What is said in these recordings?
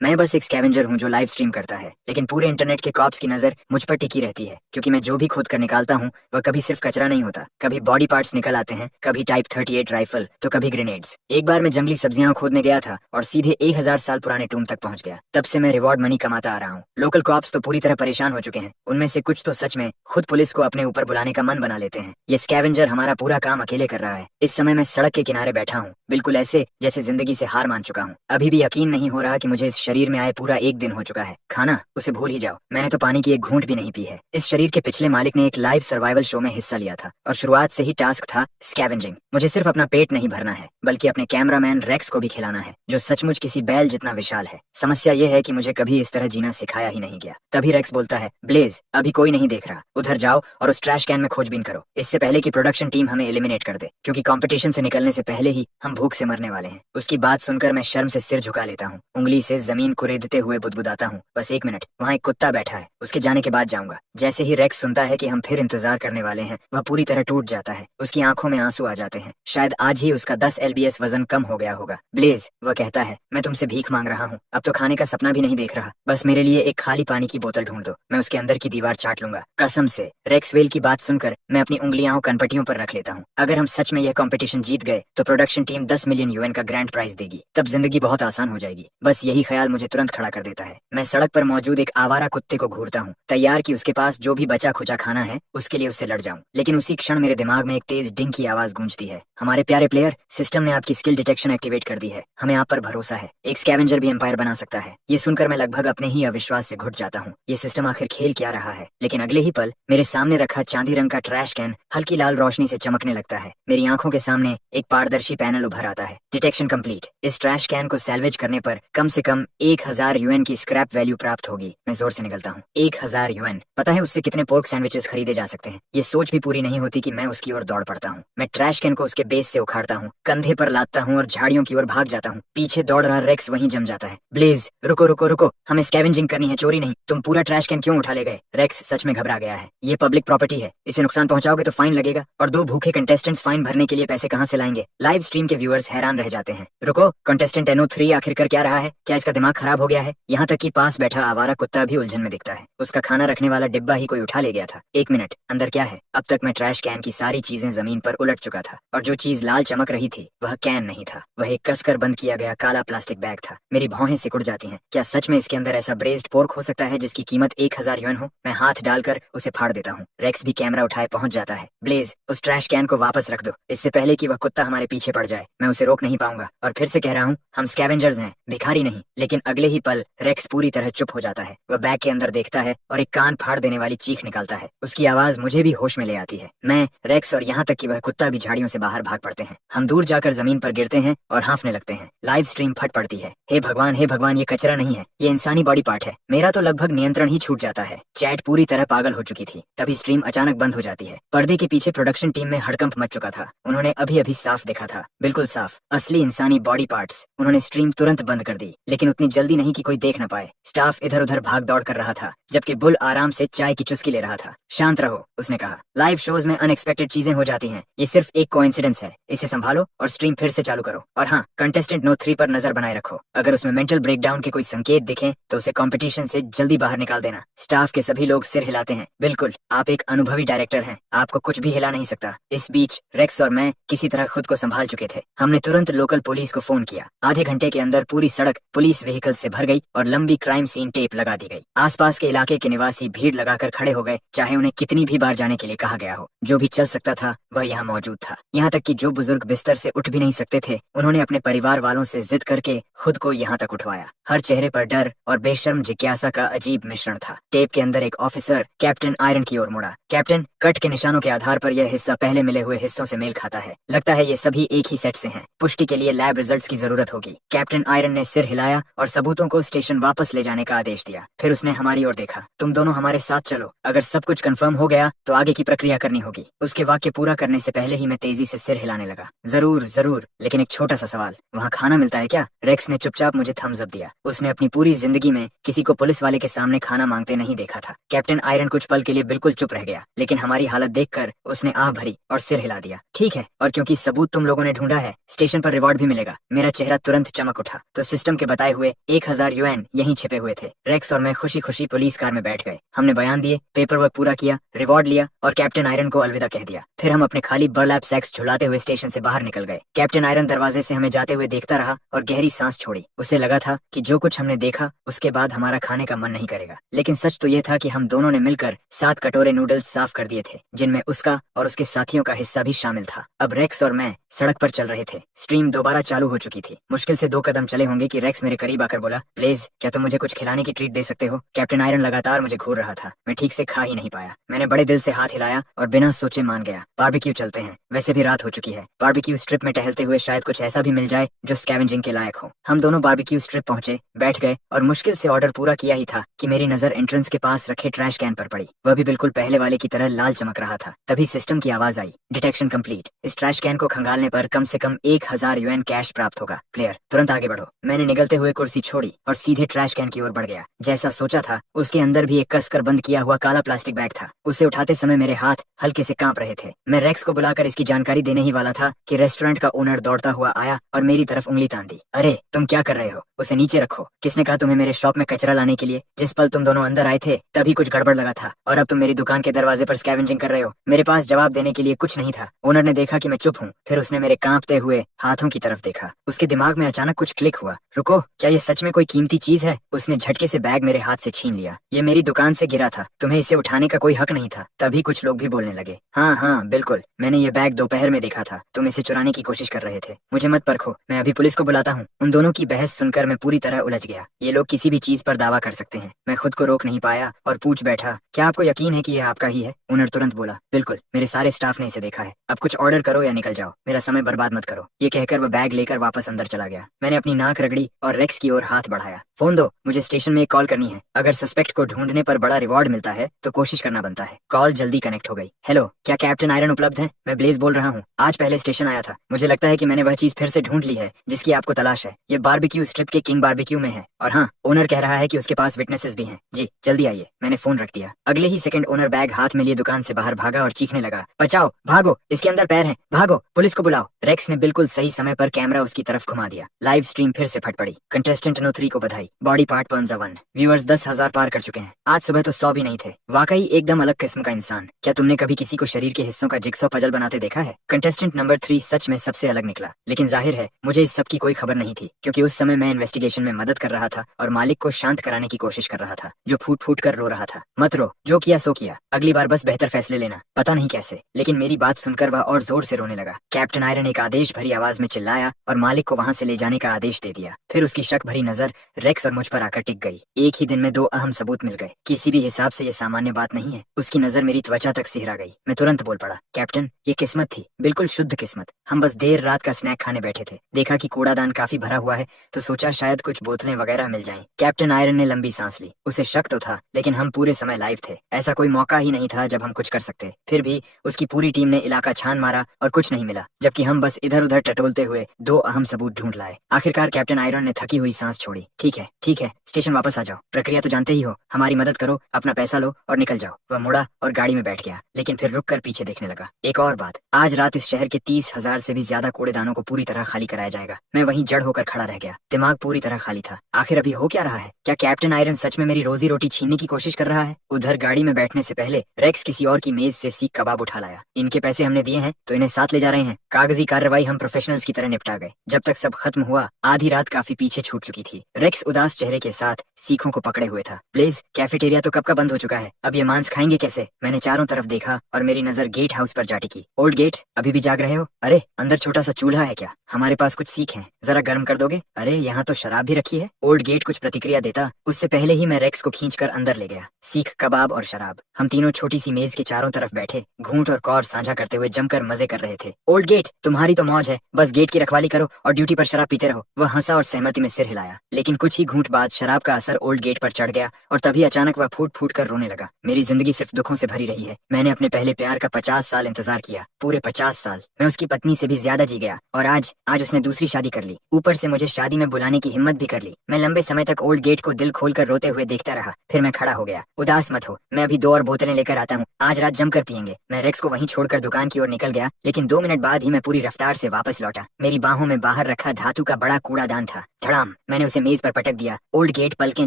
मैं बस एक स्कैवेंजर हूँ जो लाइव स्ट्रीम करता है, लेकिन पूरे इंटरनेट के कॉप्स की नजर मुझ पर टिकी रहती है, क्योंकि मैं जो भी खोद कर निकालता हूँ वह कभी सिर्फ कचरा नहीं होता। कभी बॉडी पार्ट्स निकल आते हैं, कभी टाइप 38 राइफल, तो कभी ग्रेनेड्स। एक बार मैं जंगली सब्जियां खोदने गया था और सीधे 1000 साल पुराने टूम तक पहुंच गया। तब से मैं रिवॉर्ड मनी कमाता आ रहा हूँ। लोकल कॉप्स तो पूरी तरह परेशान हो चुके हैं। उनमें से कुछ तो सच में खुद पुलिस को अपने ऊपर बुलाने का मन बना लेते हैं। ये स्कैवेंजर हमारा पूरा काम अकेले कर रहा है। इस समय मैं सड़क के किनारे बैठा हूँ, बिल्कुल ऐसे जैसे जिंदगी से हार मान चुका हूँ। अभी भी यकीन नहीं हो रहा कि मुझे इस शरीर में आए पूरा एक दिन हो चुका है। खाना उसे भूल ही जाओ, मैंने तो पानी की एक घूंट भी नहीं पी है। इस शरीर के पिछले मालिक ने एक लाइव सर्वाइवल शो में हिस्सा लिया था और शुरुआत से ही टास्क था स्कैवेंजिंग। मुझे सिर्फ अपना पेट नहीं भरना है, बल्कि अपने कैमरामैन रेक्स को भी खिलाना है, जो सचमुच किसी बैल जितना विशाल है। समस्या ये है कि मुझे कभी इस तरह जीना सिखाया ही नहीं गया। तभी रेक्स बोलता है, ब्लेज अभी कोई नहीं देख रहा, उधर जाओ और उस ट्रैश कैन में खोजबीन करो, इससे पहले कि प्रोडक्शन टीम हमें एलिमिनेट कर दे, क्योंकि कंपटीशन से निकलने से पहले ही हम भूख से मरने वाले हैं। उसकी बात सुनकर मैं शर्म से सिर झुका लेता हूँ, उंगली से जमीन कुरेदते हुए बुदबुदाता हूँ, बस 1 मिनट, वहाँ एक कुत्ता बैठा है, उसके जाने के बाद जाऊंगा। जैसे ही रेक्स सुनता है कि हम फिर इंतजार करने वाले हैं, वह पूरी तरह टूट जाता है। उसकी आंखों में आंसू आ जाते हैं। शायद आज ही उसका 10 LBS वजन कम हो गया होगा। ब्लेज, वह कहता है, मैं तुमसे भीख मांग रहा हूँ, अब तो खाने का सपना भी नहीं देख रहा, बस मेरे लिए एक खाली पानी की बोतल ढूंढ दो, मैं उसके अंदर की दीवार चाट लूंगा। कसम से। रेक्स वेल की बात सुनकर मैं अपनी उंगलियां कनपटियों पर रख लेता हूँ। अगर हम सच में यह कंपटीशन जीत गए तो प्रोडक्शन टीम 10 मिलियन UN का ग्रैंड प्राइज देगी। तब जिंदगी बहुत आसान हो जाएगी। बस यही ख्याल मुझे तुरंत खड़ा कर देता है। मैं सड़क पर मौजूद एक आवारा कुत्ते को घूरता हूँ, तैयार कि उसके पास जो भी बचा खुचा खाना है उसके लिए उससे लड़ जाऊं। लेकिन उसी क्षण मेरे दिमाग में एक तेज डिंग की आवाज गूंजती है। हमारे प्यारे प्लेयर, सिस्टम ने आपकी स्किल डिटेक्शन एक्टिवेट कर दी है, हमें आप पर भरोसा है। एक स्कैवेंजर भी एम्पायर बना सकता है। ये सुनकर मैं लगभग अपने ही अविश्वास से घुट जाता हूँ। ये सिस्टम आखिर खेल क्या रहा है? लेकिन अगले ही पल मेरे सामने रखा चांदी रंग का ट्रैश कैन हल्की लाल रोशनी से चमकने लगता है। मेरी आंखों के सामने एक पारदर्शी पैनल उभर आता है। Detection complete. इस ट्रैश कैन को सैल्वेज करने पर कम से कम 1000 UN की स्क्रैप वैल्यू प्राप्त होगी। मैं जोर से निकलता हूँ। 1000 UN, पता है उससे कितने पोर्क सैंडविचेस खरीदे जा सकते हैं? ये सोच भी पूरी नहीं होती कि मैं उसकी ओर दौड़ पड़ता हूँ। मैं ट्रैश कैन को उसके बेस से उखाड़ता हूँ, कंधे पर लादता हूँ और झाड़ियों की ओर भाग जाता हूँ। पीछे दौड़ रहा रेक्स वहीं जम जाता है। ब्लेज, रुको रुको रुको, हमें स्कैवेंजिंग करनी है, चोरी नहीं। तुम पूरा ट्रैश कैन क्यों उठा ले गए? रेक्स सच में घबरा गया है। ये पब्लिक प्रॉपर्टी है, इसे नुकसान पहुंचाओगे तो फाइन लगेगा, और 2 भूखे कंटेस्टेंट्स फाइन भरने के लिए पैसे कहाँ से लाएंगे? लाइव स्ट्रीम के व्यूअर्स हैरान रह जाते हैं। रुको, कंटेस्टेंट NO3 आखिर कर क्या रहा है? क्या इसका दिमाग खराब हो गया है? यहाँ तक कि पास बैठा आवारा कुत्ता भी उलझन में दिखता है। उसका खाना रखने वाला डिब्बा ही कोई उठा ले गया था। 1 मिनट, अंदर क्या है? अब तक मैं ट्रैश कैन की सारी चीजें जमीन पर उलट चुका था, और जो चीज लाल चमक रही थी वह कैन नहीं था, वह एक कसकर बंद किया गया काला प्लास्टिक बैग था। मेरी भौहें सिकुड़ जाती हैं। क्या सच में इसके अंदर ऐसा ब्रेस्ड पोर्क हो सकता है जिसकी कीमत 1000 UN हो? मैं हाथ डालकर उसे फाड़ देता हूँ। रेक्स भी कैमरा उठाए पहुंच जाता है। ब्लेज, उस ट्रैश कैन को वापस रख दो, इससे पहले कि वह कुत्ता हमारे पीछे पड़ जाए। मैं उसे रोक नहीं पाऊंगा, और फिर से कह रहा हूँ, हम स्कैवेंजर्स हैं, भिखारी नहीं। लेकिन अगले ही पल रेक्स पूरी तरह चुप हो जाता है। वह बैग के अंदर देखता है और एक कान फाड़ देने वाली चीख निकालता है। उसकी आवाज मुझे भी होश में ले आती है। मैं, रेक्स और यहाँ तक कि वह कुत्ता भी झाड़ियों से बाहर भाग पड़ते हैं। हम दूर जाकर जमीन पर गिरते हैं और हांफने लगते हैं। लाइव स्ट्रीम फट पड़ती है। हे भगवान, हे भगवान, ये कचरा नहीं है, ये इंसानी बॉडी पार्ट है। मेरा तो लगभग नियंत्रण ही छूट जाता है। चैट पूरी तरह पागल हो चुकी थी। तभी स्ट्रीम अचानक बंद हो जाती है। पर्दे के पीछे प्रोडक्शन टीम में हड़कंप मच चुका था। उन्होंने अभी अभी साफ देखा था, बिल्कुल साफ, असली इंसानी बॉडी पार्ट्स। उन्होंने स्ट्रीम तुरंत बंद कर दी, लेकिन उतनी जल्दी नहीं कि कोई देख न पाए। स्टाफ इधर उधर भाग दौड़ कर रहा था, जबकि बुल आराम से चाय की चुस्की ले रहा था। शांत रहो, उसने कहा, लाइव शोज में अनएक्सपेक्टेड चीजें हो जाती हैं, ये सिर्फ एक कोइंसिडेंस है, इसे संभालो और स्ट्रीम फिर से चालू करो। और हाँ, कंटेस्टेंट NO3 पर नजर बनाए रखो, अगर उसमें मेंटल ब्रेकडाउन के कोई संकेत दिखे तो उसे कंपटीशन से जल्दी बाहर निकाल देना। स्टाफ के सभी लोग सिर हिलाते हैं। बिल्कुल, आप एक अनुभवी डायरेक्टर हैं, आपको कुछ भी हिला नहीं सकता। इस बीच रेक्स और मैं किसी तरह खुद को संभाल चुके थे। हमने तुरंत लोकल पुलिस को फोन किया। आधे घंटे के अंदर पूरी सड़क पुलिस व्हीकल से भर गई और लंबी क्राइम सीन टेप लगा दी गई। आसपास के इलाके के निवासी भीड़ लगाकर खड़े हो गए, चाहे उन्हें कितनी भी बार जाने के लिए कहा गया हो। जो भी चल सकता था वह यहाँ मौजूद था। यहाँ तक कि जो बुजुर्ग बिस्तर से उठ भी नहीं सकते थे, उन्होंने अपने परिवार वालों से जिद करके खुद को यहाँ तक उठवाया। हर चेहरे पर डर और बेशर्म जिज्ञासा का अजीब मिश्रण था। टेप के अंदर एक ऑफिसर कैप्टन आयरन की ओर मुड़ा। कैप्टन, कट के निशानों के आधार पर यह हिस्सा पहले मिले हुए हिस्सों से मेल खाता है। लगता है ये सभी एक ही सेट से हैं। पुष्टि के लिए लैब रिजल्ट्स की जरूरत होगी। कैप्टन आयरन ने सिर हिलाया और सबूतों को स्टेशन वापस ले जाने का आदेश दिया। फिर उसने हमारी ओर देखा। तुम दोनों हमारे साथ चलो, अगर सब कुछ कंफर्म हो गया तो आगे की प्रक्रिया करनी होगी। उसके वाक्य पूरा करने से पहले ही मैं तेजी से सिर हिलाने लगा। जरूर जरूर, लेकिन एक छोटा सा सवाल, वहाँ खाना मिलता है क्या? रेक्स ने चुपचाप मुझे थम्स अप दिया। उसने अपनी पूरी जिंदगी में किसी को पुलिस वाले के सामने खाना मांगते नहीं देखा था। कैप्टन आयरन कुछ पल के लिए बिल्कुल चुप रह गया, लेकिन हमारी हालत देखकर उसने आह भरी और सिर हिला दिया। ठीक है, और क्योंकि सबूत तुम लोगों ने ढूंढा है, स्टेशन पर रिवॉर्ड भी मिलेगा। मेरा चेहरा तुरंत चमक उठा। तो सिस्टम के बताए हुए हुए 1000 यूएन यहीं छिपे हुए थे। रेक्स और मैं खुशी खुशी पुलिस कार में बैठ गए। हमने बयान दिए, पेपर वर्क पूरा किया, रिवॉर्ड लिया और कैप्टन आयरन को अलविदा कह दिया। फिर हम अपने खाली बर्लैप सैक्स झुलाते हुए स्टेशन से बाहर निकल गए। कैप्टन आयरन दरवाजे से हमें जाते हुए देखता रहा और गहरी सांस छोड़ी। उसे लगा था कि जो कुछ हमने देखा उसके बाद हमारा खाने का मन नहीं करेगा। लेकिन सच तो यह था कि हम दोनों ने मिलकर 7 कटोरे नूडल्स साफ कर दिए थे, जिनमें उसका और उसके साथियों का हिस्सा भी शामिल था। अब रेक्स और मैं सड़क पर चल रहे थे। स्ट्रीम दोबारा चालू हो चुकी थी। मुश्किल से 2 कदम चले होंगे कि रेक्स मेरे करीब आकर बोला, प्लीज क्या तुम मुझे कुछ खिलाने की ट्रीट दे सकते हो? कैप्टन आयरन लगातार मुझे घूर रहा था। मैं ठीक से खा ही नहीं पाया। मैंने बड़े दिल से हाथ हिलाया और बिना सोचे मान गया, बारबेक्यू चलते हैं। वैसे भी रात हो चुकी है। बारबेक्यू स्ट्रिप में टहलते हुए शायद कुछ ऐसा भी मिल जाए जो स्कैवेंजिंग के लायक हो। हम दोनों बारबेक्यू स्ट्रिप पहुंचे, बैठ गए और मुश्किल से ऑर्डर पूरा किया ही था कि मेरी नजर एंट्रेंस के पास रखे ट्रैश कैन पर पड़ी। वह भी बिल्कुल पहले वाले की तरह लाल चमक रहा था। तभी सिस्टम की आवाज आई, डिटेक्शन कंप्लीट। इस ट्रैश कैन को खंगालने पर कम से कम 1000 यूएन कैश प्राप्त होगा। प्लेयर तुरंत आगे बढ़ो। मैंने निगलते हुए कुर्सी छोड़ी और सीधे ट्रैश कैन की ओर बढ़ गया। जैसा सोचा था उसके अंदर भी एक कसकर बंद किया हुआ काला प्लास्टिक बैग था। उसे उठाते समय मेरे हाथ हल्के से कांप रहे थे। मैं रेक्स को बुलाकर इसकी जानकारी देने ही वाला था कि रेस्टोरेंट का ओनर दौड़ता हुआ आया और मेरी तरफ उंगली तान दी। अरे तुम क्या कर रहे हो? उसे नीचे रखो। किसने कहा तुम्हें मेरे शॉप में कचरा लाने के लिए? जिस पल तुम दोनों अंदर आए थे तभी कुछ गड़बड़ लगा था और अब तुम मेरी दुकान के दरवाजे पर स्कैवेंजिंग कर रहे हो। मेरे पास जवाब देने के लिए कुछ नहीं था। ओनर ने देखा कि मैं चुप हूँ, फिर उसने मेरे कांपते हुए हाथों की तरफ देखा। उसके दिमाग में अचानक कुछ क्लिक हुआ। रुको, क्या ये सच में कोई कीमती चीज है? उसने झटके से बैग मेरे हाथ से छीन लिया। ये मेरी दुकान से गिरा था, तुम्हें इसे उठाने का कोई हक नहीं था। तभी कुछ लोग भी बोलने लगे, हाँ हाँ बिल्कुल, मैंने ये बैग दोपहर में देखा था। तुम इसे चुराने की कोशिश कर रहे थे। मुझे मत परखो, मैं अभी पुलिस को बुलाता हूँ। उन दोनों की बहस सुनकर मैं पूरी तरह उलझ गया। ये लोग किसी भी चीज पर दावा कर सकते हैं। मैं खुद को रोक नहीं पाया और पूछ बैठा, क्या आपको यकीन है कि यह आपका ही है? ओनर तुरंत बोला, बिल्कुल, मेरे सारे स्टाफ ने इसे देखा है। अब कुछ ऑर्डर करो या निकल जाओ, मेरा समय बर्बाद मत करो। ये कहकर वह बैग लेकर वापस अंदर चला गया। मैंने अपनी नाक रगड़ी और रेक्स की ओर हाथ बढ़ाया। फोन दो, मुझे स्टेशन में एक कॉल करनी है। अगर सस्पेक्ट को ढूंढने पर बड़ा रिवॉर्ड मिलता है तो कोशिश करना बनता है। कॉल जल्दी कनेक्ट हो गई। हेलो, क्या कैप्टन आयरन उपलब्ध है? मैं ब्लेज बोल रहा हूँ। आज पहले स्टेशन आया था। मुझे लगता है कि मैंने वह चीज फिर से ढूंढ ली है जिसकी आपको तलाश है। ये बारबेक्यू स्ट्रिप के किंग बारबेक्यू में है। और हाँ, ओनर कह रहा है कि उसके पास विटनेसेस भी हैं। जी जल्दी आइए। मैंने फोन रख दिया। अगले ही सेकंड ओनर बैग हाथ में लिए दुकान से बाहर भागा और चीखने लगा, बचाओ, भागो, इसके अंदर पैर हैं, भागो, पुलिस को बुलाओ। रेक्स ने बिल्कुल सही समय पर कैमरा उसकी तरफ घुमा दिया। लाइव स्ट्रीम फिर से फट पड़ी। कंटेस्टेंट नो 3 को बधाई, बॉडी पार्ट पंजा 1, व्यूअर्स 10,000 पार कर चुके हैं। आज सुबह तो 100 भी नहीं थे। वाकई एकदम अलग किस्म का इंसान। क्या तुमने कभी किसी को शरीर के हिस्सों का जिक्सॉ पजल बनाते देखा है? कंटेस्टेंट नंबर 3 सच में सबसे अलग निकला। लेकिन जाहिर है मुझे इस सब की कोई खबर नहीं थी, क्योंकि उस समय मैं इन्वेस्टिगेशन में मदद कर रहा था और मालिक को शांत कराने की कोशिश कर रहा था, जो फूट फूट कर रो रहा था। मत रो, जो किया सो किया। अगली बार बस बेहतर फैसले लेना। पता नहीं कैसे, लेकिन मेरी बात सुनकर वह और जोर से रोने लगा। कैप्टन आयरन एक आदेश भरी आवाज में चिल्लाया और मालिक को वहां से ले जाने का आदेश दे दिया। फिर उसकी शक भरी नजर रेक्स और मुझ पर आकर टिक गई। एक ही दिन में 2 अहम सबूत मिल गए। किसी भी हिसाब से ये सामान्य बात नहीं है। उसकी नजर मेरी त्वचा तक सिहरा गई। मैं तुरंत बोल पड़ा, कैप्टन, ये किस्मत थी, बिल्कुल शुद्ध किस्मत। हम बस देर रात का स्नैक खाने बैठे थे, देखा कि कूड़ादान काफी भरा हुआ है तो सोचा शायद कुछ बोतलें वगैरह मिल जाएं। कैप्टन आयरन ने लंबी सांस ली। उसे शक तो था, लेकिन हम पूरे समय लाइव थे। ऐसा कोई मौका ही नहीं था जब हम कुछ कर सकते। फिर भी उसकी पूरी टीम ने इलाका छान मारा और कुछ नहीं मिला, जबकि हम बस इधर उधर टटोलते हुए 2 अहम सबूत ढूंढ लाए। आखिरकार कैप्टन आयरन ने थकी हुई सांस छोड़ी। ठीक है ठीक है, स्टेशन वापस आ जाओ। प्रक्रिया तो जानते ही हो, हमारी मदद करो, अपना पैसा लो और निकल जाओ। वह मुड़ा और गाड़ी में बैठ गया, लेकिन फिर रुक कर पीछे देखने लगा। एक और बात, आज रात इस शहर के 30,000 से भी ज्यादा कूड़ेदानों को पूरी तरह खाली कराया जाएगा। मैं वहीं जड़ होकर खड़ा रह गया। दिमाग पूरी तरह खाली था। आखिर अभी हो क्या रहा है? क्या कैप्टन आयरन सच में मेरी रोजी रोटी छीनने की कोशिश कर रहा है? उधर गाड़ी में बैठने से पहले रेक्स किसी और की मेज से सीख कबाब उठा लाया। इनके पैसे हमने दिए हैं तो इन्हें साथ ले जा रहे हैं। कागजी कार्रवाई हम प्रोफेशनल्स की तरह निपटा गए। जब तक सब खत्म हुआ आधी रात काफी पीछे छूट चुकी थी। रेक्स उदास चेहरे के साथ सीखों को पकड़े हुए था। प्लीज, कैफेटेरिया तो कब का बंद हो चुका है, अब ये मांस खाएंगे कैसे? मैंने चारों तरफ देखा और मेरी नजर गेट हाउस पर जा टिकी। ओल्ड गेट, अभी भी जाग रहे हो? अरे अंदर छोटा सा चूल्हा है क्या? हमारे पास कुछ सीख है, जरा गर्म कर दोगे? अरे यहाँ तो शराब भी रखी है। ओल्ड गेट कुछ प्रतिक्रिया देता उससे पहले ही मैं रेक्स को खींचकर अंदर ले गया। सीख कबाब और शराब। हम तीनों छोटी सी मेज के चारों तरफ बैठे घूंट और कौर साझा करते हुए जमकर मजे कर रहे थे। ओल्ड गेट, तुम्हारी तो मौज है, बस गेट की रखवाली करो और ड्यूटी पर शराब पीते रहो। वह हंसा और सहमति में सिर हिलाया। लेकिन कुछ ही घूंट बाद शराब का असर ओल्ड गेट पर चढ़ गया और तभी अचानक वह फूट फूट कर रोने लगा। मेरी जिंदगी सिर्फ दुखों से भरी रही है। मैंने अपने पहले प्यार का 50 साल इंतजार किया, पूरे 50 साल। मैं उसकी पत्नी से भी ज्यादा जी गया और आज उसने दूसरी शादी कर ली। ऊपर से मुझे शादी में बुलाने की हिम्मत भी कर ली। मैं लंबे समय तक ओल्ड गेट को दिल खोलकर रोते हुए देखता रहा। फिर मैं खड़ा हो गया। उदास मत हो, मैं अभी 2 और बोतलें लेकर आता हूँ, आज रात जमकर पियेंगे। मैं रेक्स को वहीं छोड़कर दुकान की ओर निकल गया, लेकिन 2 मिनट बाद ही मैं पूरी रफ्तार से वापस लौटा। मेरी बाहों में बाहर रखा धातु का बड़ा कूड़ादान था। धड़ाम। मैंने उसे मेज पर पटक दिया। ओल्ड गेट पलकें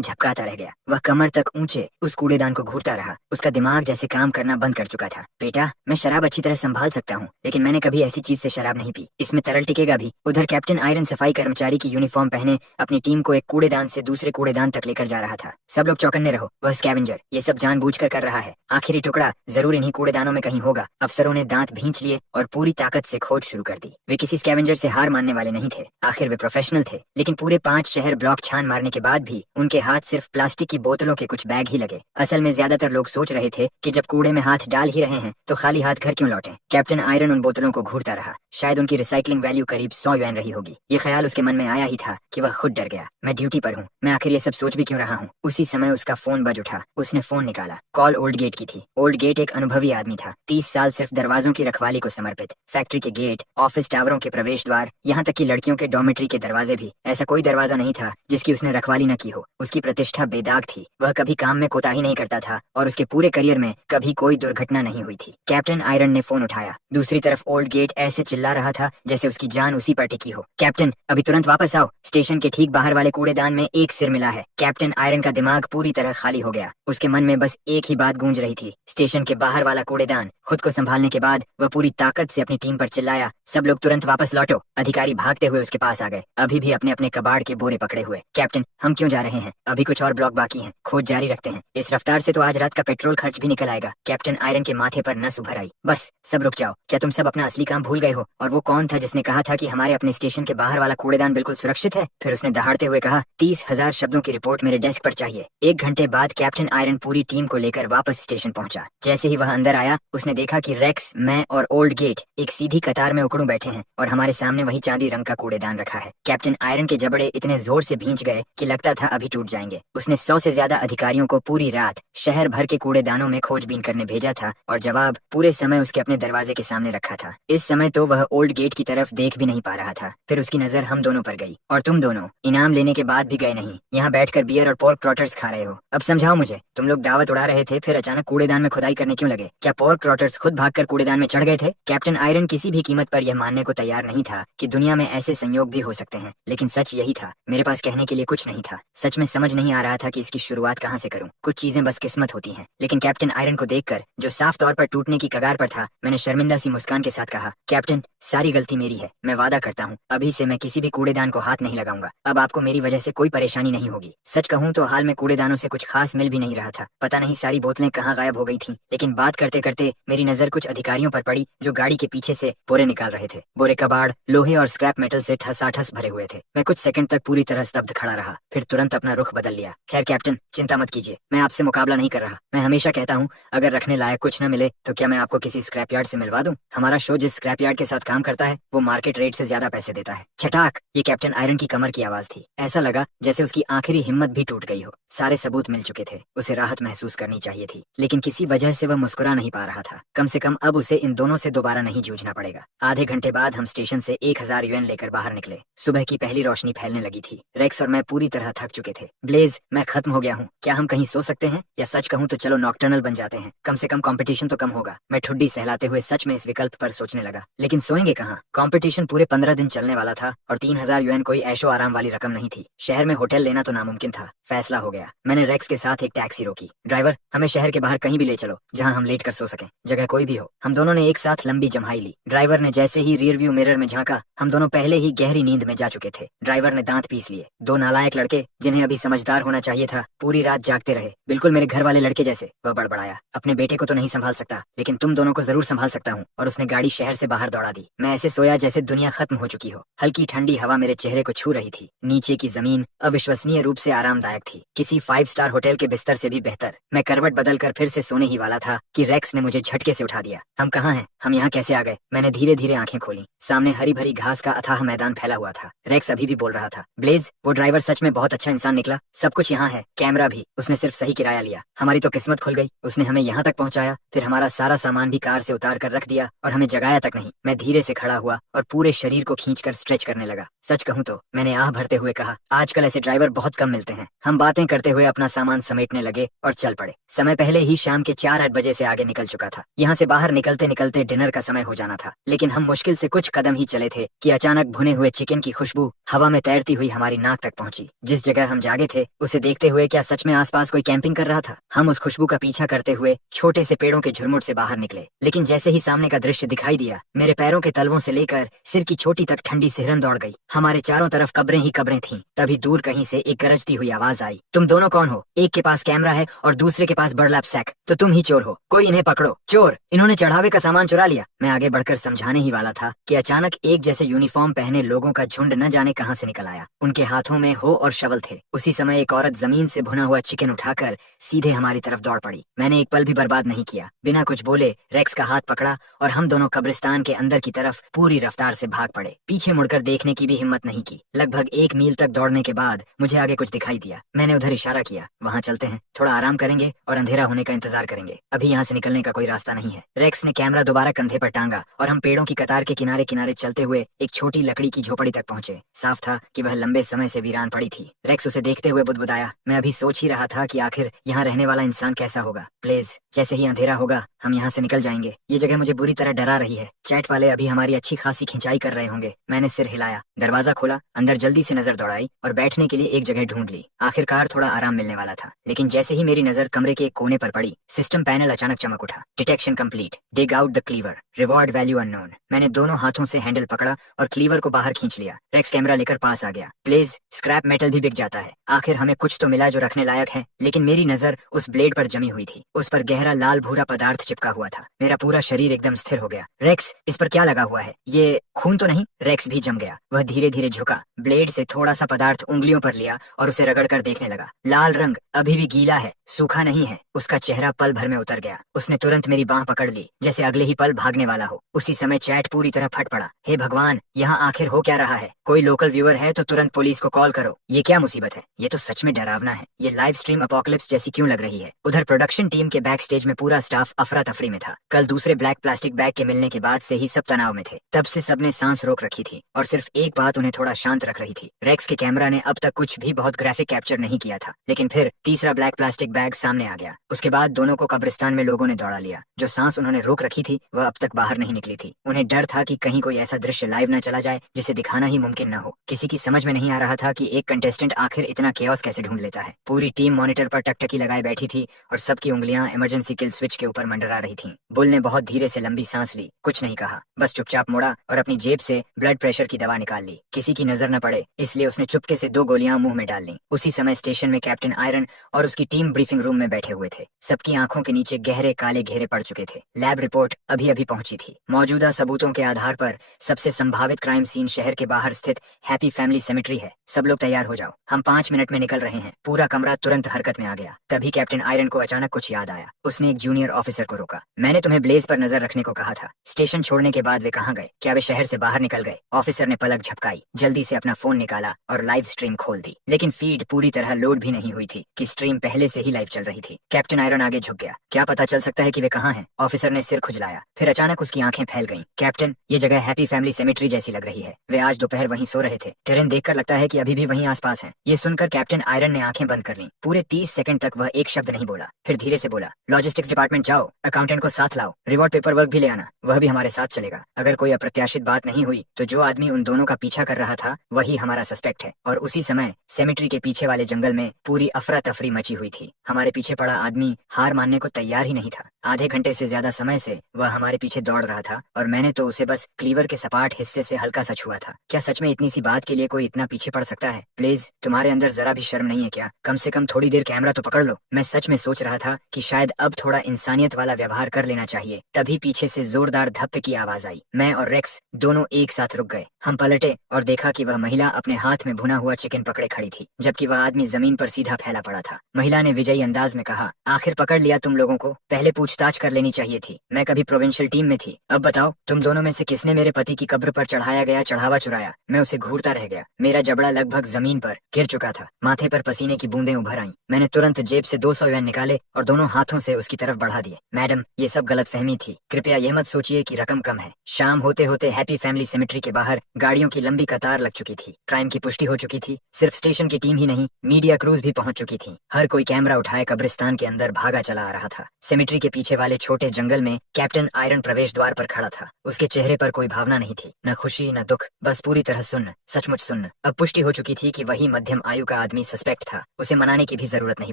झपकाता रह गया। वह कमर तक ऊंचे उस कूड़ेदान को घूरता रहा। उसका दिमाग जैसे काम करना बंद कर चुका था। बेटा, मैं शराब अच्छी तरह संभाल सकता हूँ, लेकिन मैंने कभी ऐसी चीज से शराब नहीं पी। इसमें तरल टिकेगा भी। उधर कैप्टन आयरन सफाई कर्मचारी की यूनिफॉर्म पहने अपनी टीम को एक कूड़ेदान से दूसरे कूड़ेदान तक लेकर जा रहा था। सब लोग चौकन्ने रहो, वह स्कैवेंजर ये सब जानबूझकर कर रहा है। आखिरी टुकड़ा जरूर इन्हीं कूड़ेदानों में कहीं होगा। अफसरों ने दांत भींच लिए और पूरी ताकत से खोज शुरू कर दी। वे किसी स्कैवेंजर से हार मानने वाले नहीं थे। आखिर वे प्रोफेशनल थे। लेकिन पूरे 5 शहर ब्लॉक छान मारने के बाद भी उनके हाथ सिर्फ प्लास्टिक की बोतलों के कुछ बैग ही लगे। असल में ज्यादातर लोग सोच रहे थे कि जब कूड़े में हाथ डाल ही रहे हैं तो खाली हाथ घर क्यों लौटें। कैप्टन आयरन उन बोतलों को घूरता रहा। शायद उनकी रिसाइकलिंग वैल्यू करीब 100 युएन रही होगी। ये ख्याल उसके मन में आया ही था कि वह खुद डर गया। मैं ड्यूटी पर हूँ, मैं आखिर ये सब सोच भी क्यों रहा हूँ। उसी समय उसका फोन बज उठा। उसने फोन निकाला। कॉल ओल्ड गेट की थी। ओल्ड गेट एक अनुभवी आदमी था। 30 साल सिर्फ दरवाजों की रखवाली को समर्पित। फैक्ट्री के गेट, ऑफिस टावरों के प्रवेश द्वार, यहाँ तक कि लड़कियों के डॉर्मेट्री के दरवाजे भी। ऐसा कोई दरवाजा नहीं था जिसकी उसने रखवाली न की हो। उसकी प्रतिष्ठा बेदाग थी। वह कभी काम में कोताही नहीं करता था और उसके पूरे करियर में कभी कोई दुर्घटना नहीं हुई थी। कैप्टन आयरन ने फोन उठाया। दूसरी तरफ ओल्ड गेट ऐसे चिल्ला रहा था जैसे उसकी जान उसी पर टिकी हो। कैप्टन, अभी तुरंत वापस आओ। स्टेशन के ठीक बाहर वाले कूड़ेदान में एक सिर मिला है। कैप्टन आयरन का दिमाग पूरी तरह खाली हो गया। उसके मन में बस एक ही बात गूंज रही थी, स्टेशन के बाहर वाला कूड़ेदान। खुद को संभालने के बाद वह पूरी ताकत से अपनी टीम पर चिल्लाया, सब लोग तुरंत वापस लौटो। अधिकारी भागते हुए उसके पास आ गए, अभी भी अपने अपने कबाड़ के बोरे पकड़े हुए। कैप्टन, हम क्यों जा रहे हैं? अभी कुछ और ब्लॉक बाकी हैं, खोज जारी रखते हैं। इस रफ्तार से तो आज रात का पेट्रोल खर्च भी निकल आएगा। कैप्टन आयरन के माथे पर नस उभर आई। बस सब रुक जाओ। क्या तुम सब अपना असली काम भूल गए हो? और वो कौन था जिसने कहा था कि हमारे अपने स्टेशन के बाहर वाला कूड़ेदान बिल्कुल सुरक्षित है? फिर उसने दहाड़ते हुए कहा, 30,000 शब्दों की रिपोर्ट मेरे डेस्क पर चाहिए। 1 घंटे बाद कैप्टन आयरन पूरी टीम को लेकर वापस स्टेशन पहुंचा। जैसे ही वह अंदर आया, उसने देखा कि रेक्स, मैं और ओल्ड गेट एक सीधी कतार में उकड़ू बैठे हैं और हमारे सामने वही चांदी रंग का कूड़ेदान रखा है। कैप्टन आयरन के जबड़े इतने जोर से भींच गए कि लगता था अभी टूट जाएंगे। उसने 100 से ज्यादा अधिकारियों को पूरी रात शहर भर के कूड़ेदानों में खोजबीन करने भेजा था और जवाब पूरे समय उसके अपने दरवाजे के सामने रखा था। इस समय तो वह ओल्ड गेट की तरफ देख भी नहीं पा रहा था। फिर उसकी नजर हम दोनों पर गई। और तुम दोनों इनाम लेने के बाद भी गए नहीं, यहाँ बैठकर बियर और पोर्क ट्रॉटर्स खा रहे हो। अब समझाओ मुझे, तुम लोग दावत उड़ा रहे थे, फिर अचानक कूड़ेदान में खुदाई करने क्यों लगे? क्या पोर्क ट्रॉटर्स खुद भागकर कूड़ेदान में चढ़ गए थे? कैप्टन आयरन किसी भी कीमत पर यह मानने को तैयार नहीं था कि दुनिया में ऐसे संयोग भी हो सकते हैं, लेकिन सच यही था। मेरे पास कहने के लिए कुछ नहीं था। सच में समझ नहीं आ रहा था कि इसकी शुरुआत कहाँ से करूं। कुछ चीजें बस किस्मत होती हैं। लेकिन कैप्टन आयरन को देखकर, जो साफ तौर पर टूटने की कगार पर था, मैंने शर्मिंदा सी मुस्कान के साथ कहा, कैप्टन, सारी गलती मेरी है। मैं वादा करता हूँ, अभी से मैं किसी भी कूड़ेदान को हाथ नहीं लगाऊंगा। अब आपको मेरी वजह से कोई परेशानी नहीं होगी। सच कहूँ तो हाल में कूड़ेदानों से कुछ खास मिल भी नहीं रहा था। पता नहीं सारी बोतलें कहाँ गायब हो गई थीं। लेकिन बात करते करते मेरी नजर कुछ अधिकारियों पर पड़ी जो गाड़ी के पीछे से बोरे निकाल रहे थे। बोरे कबाड़, लोहे और स्क्रैप मेटल से ठसाठस भरे हुए थे। मैं कुछ सेकंड तक पूरी तरह स्तब्ध खड़ा रहा, फिर तुरंत अपना रुख बदल लिया। खैर कैप्टन, चिंता मत कीजिए, मैं आपसे मुकाबला नहीं कर रहा। मैं हमेशा कहता हूँ, अगर रखने लायक कुछ न मिले तो क्या मैं आपको किसी स्क्रैप यार्ड से मिलवा दूं? हमारा शो जिस स्क्रैप यार्ड के साथ काम करता है वो मार्केट रेट से ज्यादा पैसे देता है। छटाक! ये कैप्टन आयरन की कमर की आवाज थी। ऐसा लगा जैसे उसकी आखिरी हिम्मत भी टूट गई हो। सारे सबूत मिल चुके थे। उसे राहत महसूस करनी चाहिए थी, लेकिन किसी वजह से वह मुस्कुरा नहीं पा रहा था। कम से कम अब उसे इन दोनों से दोबारा नहीं जूझना पड़ेगा। आधे घंटे बाद हम स्टेशन से 1000 युएन लेकर बाहर निकले। सुबह की पहली रोशनी फैलने लगी थी। रेक्स और मैं पूरी तरह थक चुके थे। ब्लेज, मैं खत्म हो गया हूँ। क्या हम कहीं सो सकते हैं? या सच कहूँ तो चलो नॉकटर्नल बन जाते हैं। कम से कम कंपटीशन तो कम होगा। मैं ठुड्डी सहलाते हुए सच में इस विकल्प पर सोचने लगा। लेकिन सोएंगे कहाँ? कंपटीशन पूरे 15 दिन चलने वाला था और 3000 युएन कोई ऐशो आराम वाली रकम नहीं थी। शहर में होटल लेना तो नामुमकिन था। फैसला हो गया। मैंने रेक्स के साथ एक टैक्सी रोकी। ड्राइवर, हमें शहर के बाहर कहीं भी ले चलो जहाँ हम लेट कर सो सकें। जगह कोई भी हो। हम दोनों ने एक साथ लंबी जम्हाई ली। ड्राइवर ने जैसे ही रियर व्यू मिरर में झांका, हम दोनों पहले ही गहरी नींद में जा चुके थे। ड्राइवर ने दांत पीस लिए। 2 नालायक लड़के जिन्हें अभी समझदार होना चाहिए था, पूरी रात जागते रहे, बिल्कुल मेरे घर वाले लड़के जैसे। वह बड़बड़ाया, अपने बेटे को तो नहीं संभाल सकता, लेकिन तुम दोनों को जरूर संभाल सकता हूँ। और उसने गाड़ी शहर से बाहर दौड़ा दी। मैं ऐसे सोया जैसे दुनिया खत्म हो चुकी हो। हल्की ठंडी हवा मेरे चेहरे को छू रही थी। नीचे की जमीन अविश्वसनीय रूप से आरामदायक थी, किसी 5 स्टार होटल के बिस्तर से भी बेहतर। मैं करवट बदल कर फिर से सोने ही वाला था कि रेक्स ने मुझे झटके से उठा दिया। हम कहाँ हैं? हम यहाँ कैसे आ गए? मैंने धीरे धीरे आंखें खोली। सामने हरी भरी घास का अथाह मैदान फैला हुआ था। रेक्स अभी भी बोल रहा था, ब्लेज, वो ड्राइवर सच में बहुत अच्छा इंसान निकला। सब कुछ यहाँ है, कैमरा भी। उसने सिर्फ सही किराया लिया। हमारी तो किस्मत खुल गई। उसने हमें यहाँ तक पहुँचाया, फिर हमारा सारा सामान भी कार से उतार कर रख दिया और हमें जगाया तक नहीं। मैं धीरे से खड़ा हुआ और पूरे शरीर को खींचकर स्ट्रेच करने लगा। सच कहूँ तो मैंने आह भरते हुए कहा, आजकल ऐसे ड्राइवर बहुत कम मिलते हैं। हम बातें करते हुए अपना सामान समेटने लगे और चल पड़े। समय पहले ही शाम के 4-8 बजे से आगे निकल चुका था। यहाँ से बाहर निकलते निकलते डिनर का समय हो जाना था, लेकिन हम मुश्किल से कुछ कदम ही चले थे कि अचानक भुने हुए चिकन की खुशबू हवा में तैरती हुई हमारी नाक तक पहुंची। जिस जगह हम जागे थे उसे देखते हुए क्या सच में आसपास कोई कैंपिंग कर रहा था? हम उस खुशबू का पीछा करते हुए छोटे से पेड़ों के झुरमुट से बाहर निकले, लेकिन जैसे ही सामने का दृश्य दिखाई दिया, मेरे पैरों के तलवों से लेकर सिर की चोटी तक ठंडी सिहरन दौड़ गई। हमारे चारों तरफ कब्रें ही कब्रें थीं। तभी दूर कहीं से एक गरजती हुई आवाज आई, तुम दोनों कौन हो? एक के पास कैमरा है और दूसरे के पास बर्लैप सैक, तो तुम ही चोर हो। कोई इन्हें पकड़ो। चोर, इन्होंने चढ़ावे का सामान चुरा लिया। मैं आगे बढ़कर समझाने ही वाला था कि अचानक एक जैसे यूनिफॉर्म पहने लोगों का झुंड न जाने कहां से निकल आया। उनके हाथों में हो और शवल थे। उसी समय एक औरत जमीन से भुना हुआ चिकन उठाकर सीधे हमारी तरफ दौड़ पड़ी। मैंने एक पल भी बर्बाद नहीं किया। बिना कुछ बोले रेक्स का हाथ पकड़ा और हम दोनों कब्रिस्तान के अंदर की तरफ पूरी रफ्तार से भाग पड़े। पीछे मुड़कर देखने की भी हिम्मत नहीं की। लगभग 1 मील तक दौड़ने के बाद मुझे आगे कुछ दिखाई दिया। मैंने उधर इशारा किया, वहाँ चलते हैं, थोड़ा आराम करेंगे और अंधेरा होने का इंतजार करेंगे। अभी यहाँ से निकलने का कोई रास्ता नहीं है। रेक्स ने कैमरा दोबारा कंधे पर टांगा और हम पेड़ों की कतार के किनारे किनारे चलते हुए एक छोटी लकड़ी की झोपड़ी तक पहुंचे। साफ था कि वह लंबे समय से वीरान पड़ी थी। रेक्स उसे देखते हुए बुदबुदाया। मैं अभी सोच ही रहा था कि आखिर यहाँ रहने वाला इंसान कैसा होगा। प्लीज, जैसे ही अंधेरा होगा हम यहाँ से निकल जाएंगे। ये जगह मुझे बुरी तरह डरा रही है। चैट वाले अभी हमारी अच्छी खासी खिंचाई कर रहे होंगे। मैंने सिर हिलाया, दरवाजा खोला, अंदर जल्दी से नजर दौड़ाई और बैठने के लिए एक जगह ढूंढ ली। आखिरकार थोड़ा आराम मिलने वाला था। लेकिन जैसे ही मेरी नजर कमरे के एक कोने पर पड़ी, सिस्टम पैनल अचानक चमक उठा। Detection complete, dig out the cleaver, reward value unknown. मैंने दोनों हाथों से हैंडल पकड़ा और क्लीवर को बाहर खींच लिया। रेक्स कैमरा लेकर पास आ गया। प्लीज, स्क्रैप मेटल भी बिक जाता है। आखिर हमें कुछ तो मिला जो रखने लायक है। लेकिन मेरी नजर उस ब्लेड पर जमी हुई थी। उस पर गहरा लाल भूरा पदार्थ चिपका हुआ था। मेरा पूरा शरीर एकदम स्थिर हो गया। रेक्स, इस पर क्या लगा हुआ है? ये खून तो नहीं? रेक्स भी जम गया। वह धीरे धीरे झुका, ब्लेड से थोड़ा सा पदार्थ उंगलियों पर लिया और उसे रगड़कर देखने लगा। लाल रंग अभी भी गीला है, सूखा नहीं है। उसका चेहरा पल भर में उतर गया। उसने तुरंत मेरी बांह पकड़ ली, जैसे अगले ही पल भागने वाला हो। उसी समय चैट पूरी तरह फट पड़ा। हे भगवान, यहाँ आखिर हो क्या रहा है? कोई लोकल व्यूअर है तो तुरंत पुलिस को कॉल करो। ये क्या मुसीबत है? ये तो सच में डरावना है। ये लाइव स्ट्रीम अपोकलिप्स जैसी क्यों लग रही है? उधर प्रोडक्शन टीम के बैक स्टेज में पूरा स्टाफ अफरा तफरी में था। कल दूसरे ब्लैक प्लास्टिक बैग के मिलने के बाद से ही सब तनाव में थे। तब से सबने सांस रोक रखी थी और सिर्फ एक बात उन्हें थोड़ा शांत रख रही थी। रेक्स के कैमरा ने अब तक कुछ भी बहुत ग्राफिक कैप्चर नहीं किया था, लेकिन फिर तीसरा ब्लैक प्लास्टिक बैग सामने आ गया। उसके बाद दोनों को कब्रिस्तान में लोगों ने दौड़ा लिया। जो सांस उन्होंने रोक रखी थी वह अब तक बाहर नहीं निकली थी। उन्हें डर था कि कहीं कोई ऐसा दृश्य लाइव न चला जाए जिसे दिखाना ही मुमकिन न हो। किसी की समझ में नहीं आ रहा था कि एक कंटेस्टेंट आखिर इतना केओस कैसे ढूंढ लेता है। पूरी टीम मॉनिटर पर टकटकी लगाए बैठी थी और सबकी उंगलियां इमरजेंसी किल स्विच के ऊपर मंडरा रही थीं। बुल ने बहुत धीरे से लंबी सांस ली, कुछ नहीं कहा, बस चुपचाप मुड़ा और अपनी जेब से ब्लड प्रेशर की दवा निकाल ली। किसी की नजर न पड़े इसलिए उसने चुपके से 2 गोलियां मुंह में डाल ली। उसी समय स्टेशन में कैप्टन आयरन और उसकी टीम ब्रीफिंग रूम में बैठे हुए थे। सबकी आंखों के नीचे गहरे काले घेरे पड़ चुके थे। लैब रिपोर्ट अभी अभी पहुंची थी। मौजूदा सबूतों के आधार पर सबसे संभावित क्राइम सीन शहर के बाहर स्थित हैप्पी फैमिली सेमेट्री है। सब लोग तैयार हो जाओ, हम 5 मिनट में निकल रहे हैं। पूरा कमरा तुरंत हरकत में आ गया। तभी कैप्टन आयरन को अचानक कुछ याद आया। उसने एक जूनियर ऑफिसर को रोका। मैंने तुम्हें ब्लेज पर नजर रखने को कहा था। स्टेशन छोड़ने के बाद वे कहाँ गए? क्या वे शहर से बाहर निकल गए? ऑफिसर ने पलक झपकाई, जल्दी से अपना फोन निकाला और लाइव स्ट्रीम खोल दी। लेकिन फीड पूरी तरह लोड भी नहीं हुई थी कि स्ट्रीम पहले से ही लाइव चल रही थी। कैप्टन आयरन आगे झुक गया। क्या पता चल सकता है कि वे कहाँ हैं? ऑफिसर ने सिर खुजलाया। फिर अचानक उसकी आंखें फैल गईं। कैप्टन, ये जगह हैप्पी फैमिली सेमेट्री जैसी लग रही है। वे आज दोपहर वहीं सो रहे थे। टेरेन देखकर लगता है कि अभी भी वहीं आसपास हैं। ये सुनकर कैप्टन आयरन ने आंखें बंद कर लीं। पूरे 30 सेकंड तक वह एक शब्द नहीं बोला। फिर धीरे से बोला, लॉजिस्टिक्स डिपार्टमेंट जाओ, अकाउंटेंट को साथ लाओ, रिवॉर्ड पेपर वर्क भी ले आना, वह भी हमारे साथ चलेगा। अगर कोई अप्रत्याशित बात नहीं हुई तो जो आदमी उन दोनों का पीछा कर रहा था वही हमारा सस्पेक्ट है। और उसी समय सेमेट्री के पीछे वाले जंगल में पूरी अफरा तफरी मची हुई थी। हमारे पीछे पड़ा आदमी हार मानने को तैयार ही नहीं था। आधे घंटे से ज्यादा समय से वह हमारे पीछे दौड़ रहा था और मैंने तो उसे बस क्लीवर के सपाट हिस्से से हल्का सा छुआ था। क्या सच में इतनी सी बात के लिए कोई इतना पीछे पड़ सकता है? प्लीज, तुम्हारे अंदर जरा भी शर्म नहीं है क्या? कम से कम थोड़ी देर कैमरा तो पकड़ लो। मैं सच में सोच रहा था कि शायद अब थोड़ा इंसानियत वाला व्यवहार कर लेना चाहिए। तभी पीछे से जोरदार धप्पे की आवाज आई। मैं और रेक्स दोनों एक साथ रुक गए। हम पलटे और देखा कि वह महिला अपने हाथ में भुना हुआ चिकन पकड़े खड़ी थी, जबकि वह आदमी जमीन पर सीधा फैला पड़ा था। महिला ने विजयी अंदाज में कहा, आखिर पकड़ लिया तुम लोगों को। पहले पूछताछ कर लेनी चाहिए थी। मैं कभी प्रोविंशियल टीम में थी। अब बताओ, तुम दोनों में से किसने मेरे पति की कब्र पर चढ़ाया गया चढ़ावा चुराया? मैं उसे घूरता रह गया। मेरा जबड़ा लगभग जमीन पर गिर चुका था। माथे पर पसीने की बूंदें उभर आईं। मैंने तुरंत जेब से 200 युआन निकाले और दोनों हाथों से उसकी तरफ बढ़ा दिए। मैडम, ये सब गलतफहमी थी। कृपया यह मत सोचिए कि रकम कम है। शाम होते होते हैप्पी फैमिली सेमेट्री के बाहर गाड़ियों की लंबी कतार लग चुकी थी। क्राइम की पुष्टि हो चुकी थी। सिर्फ स्टेशन की टीम ही नहीं, मीडिया क्रूज भी पहुंच चुकी थी। हर कोई कैमरा उठाए कब्रिस्तान के अंदर भागा चला आ रहा था। सेमेट्री के पीछे वाले छोटे जंगल में कैप्टन आयरन प्रवेश द्वार पर खड़ा था। उसके चेहरे पर कोई भावना नहीं थी, न खुशी न दुख, बस पूरी तरह सुन्न, सचमुच सुन्न। अब पुष्टि हो चुकी थी कि वही मध्यम आयु का आदमी सस्पेक्ट था। उसे मनाने की भी जरूरत नहीं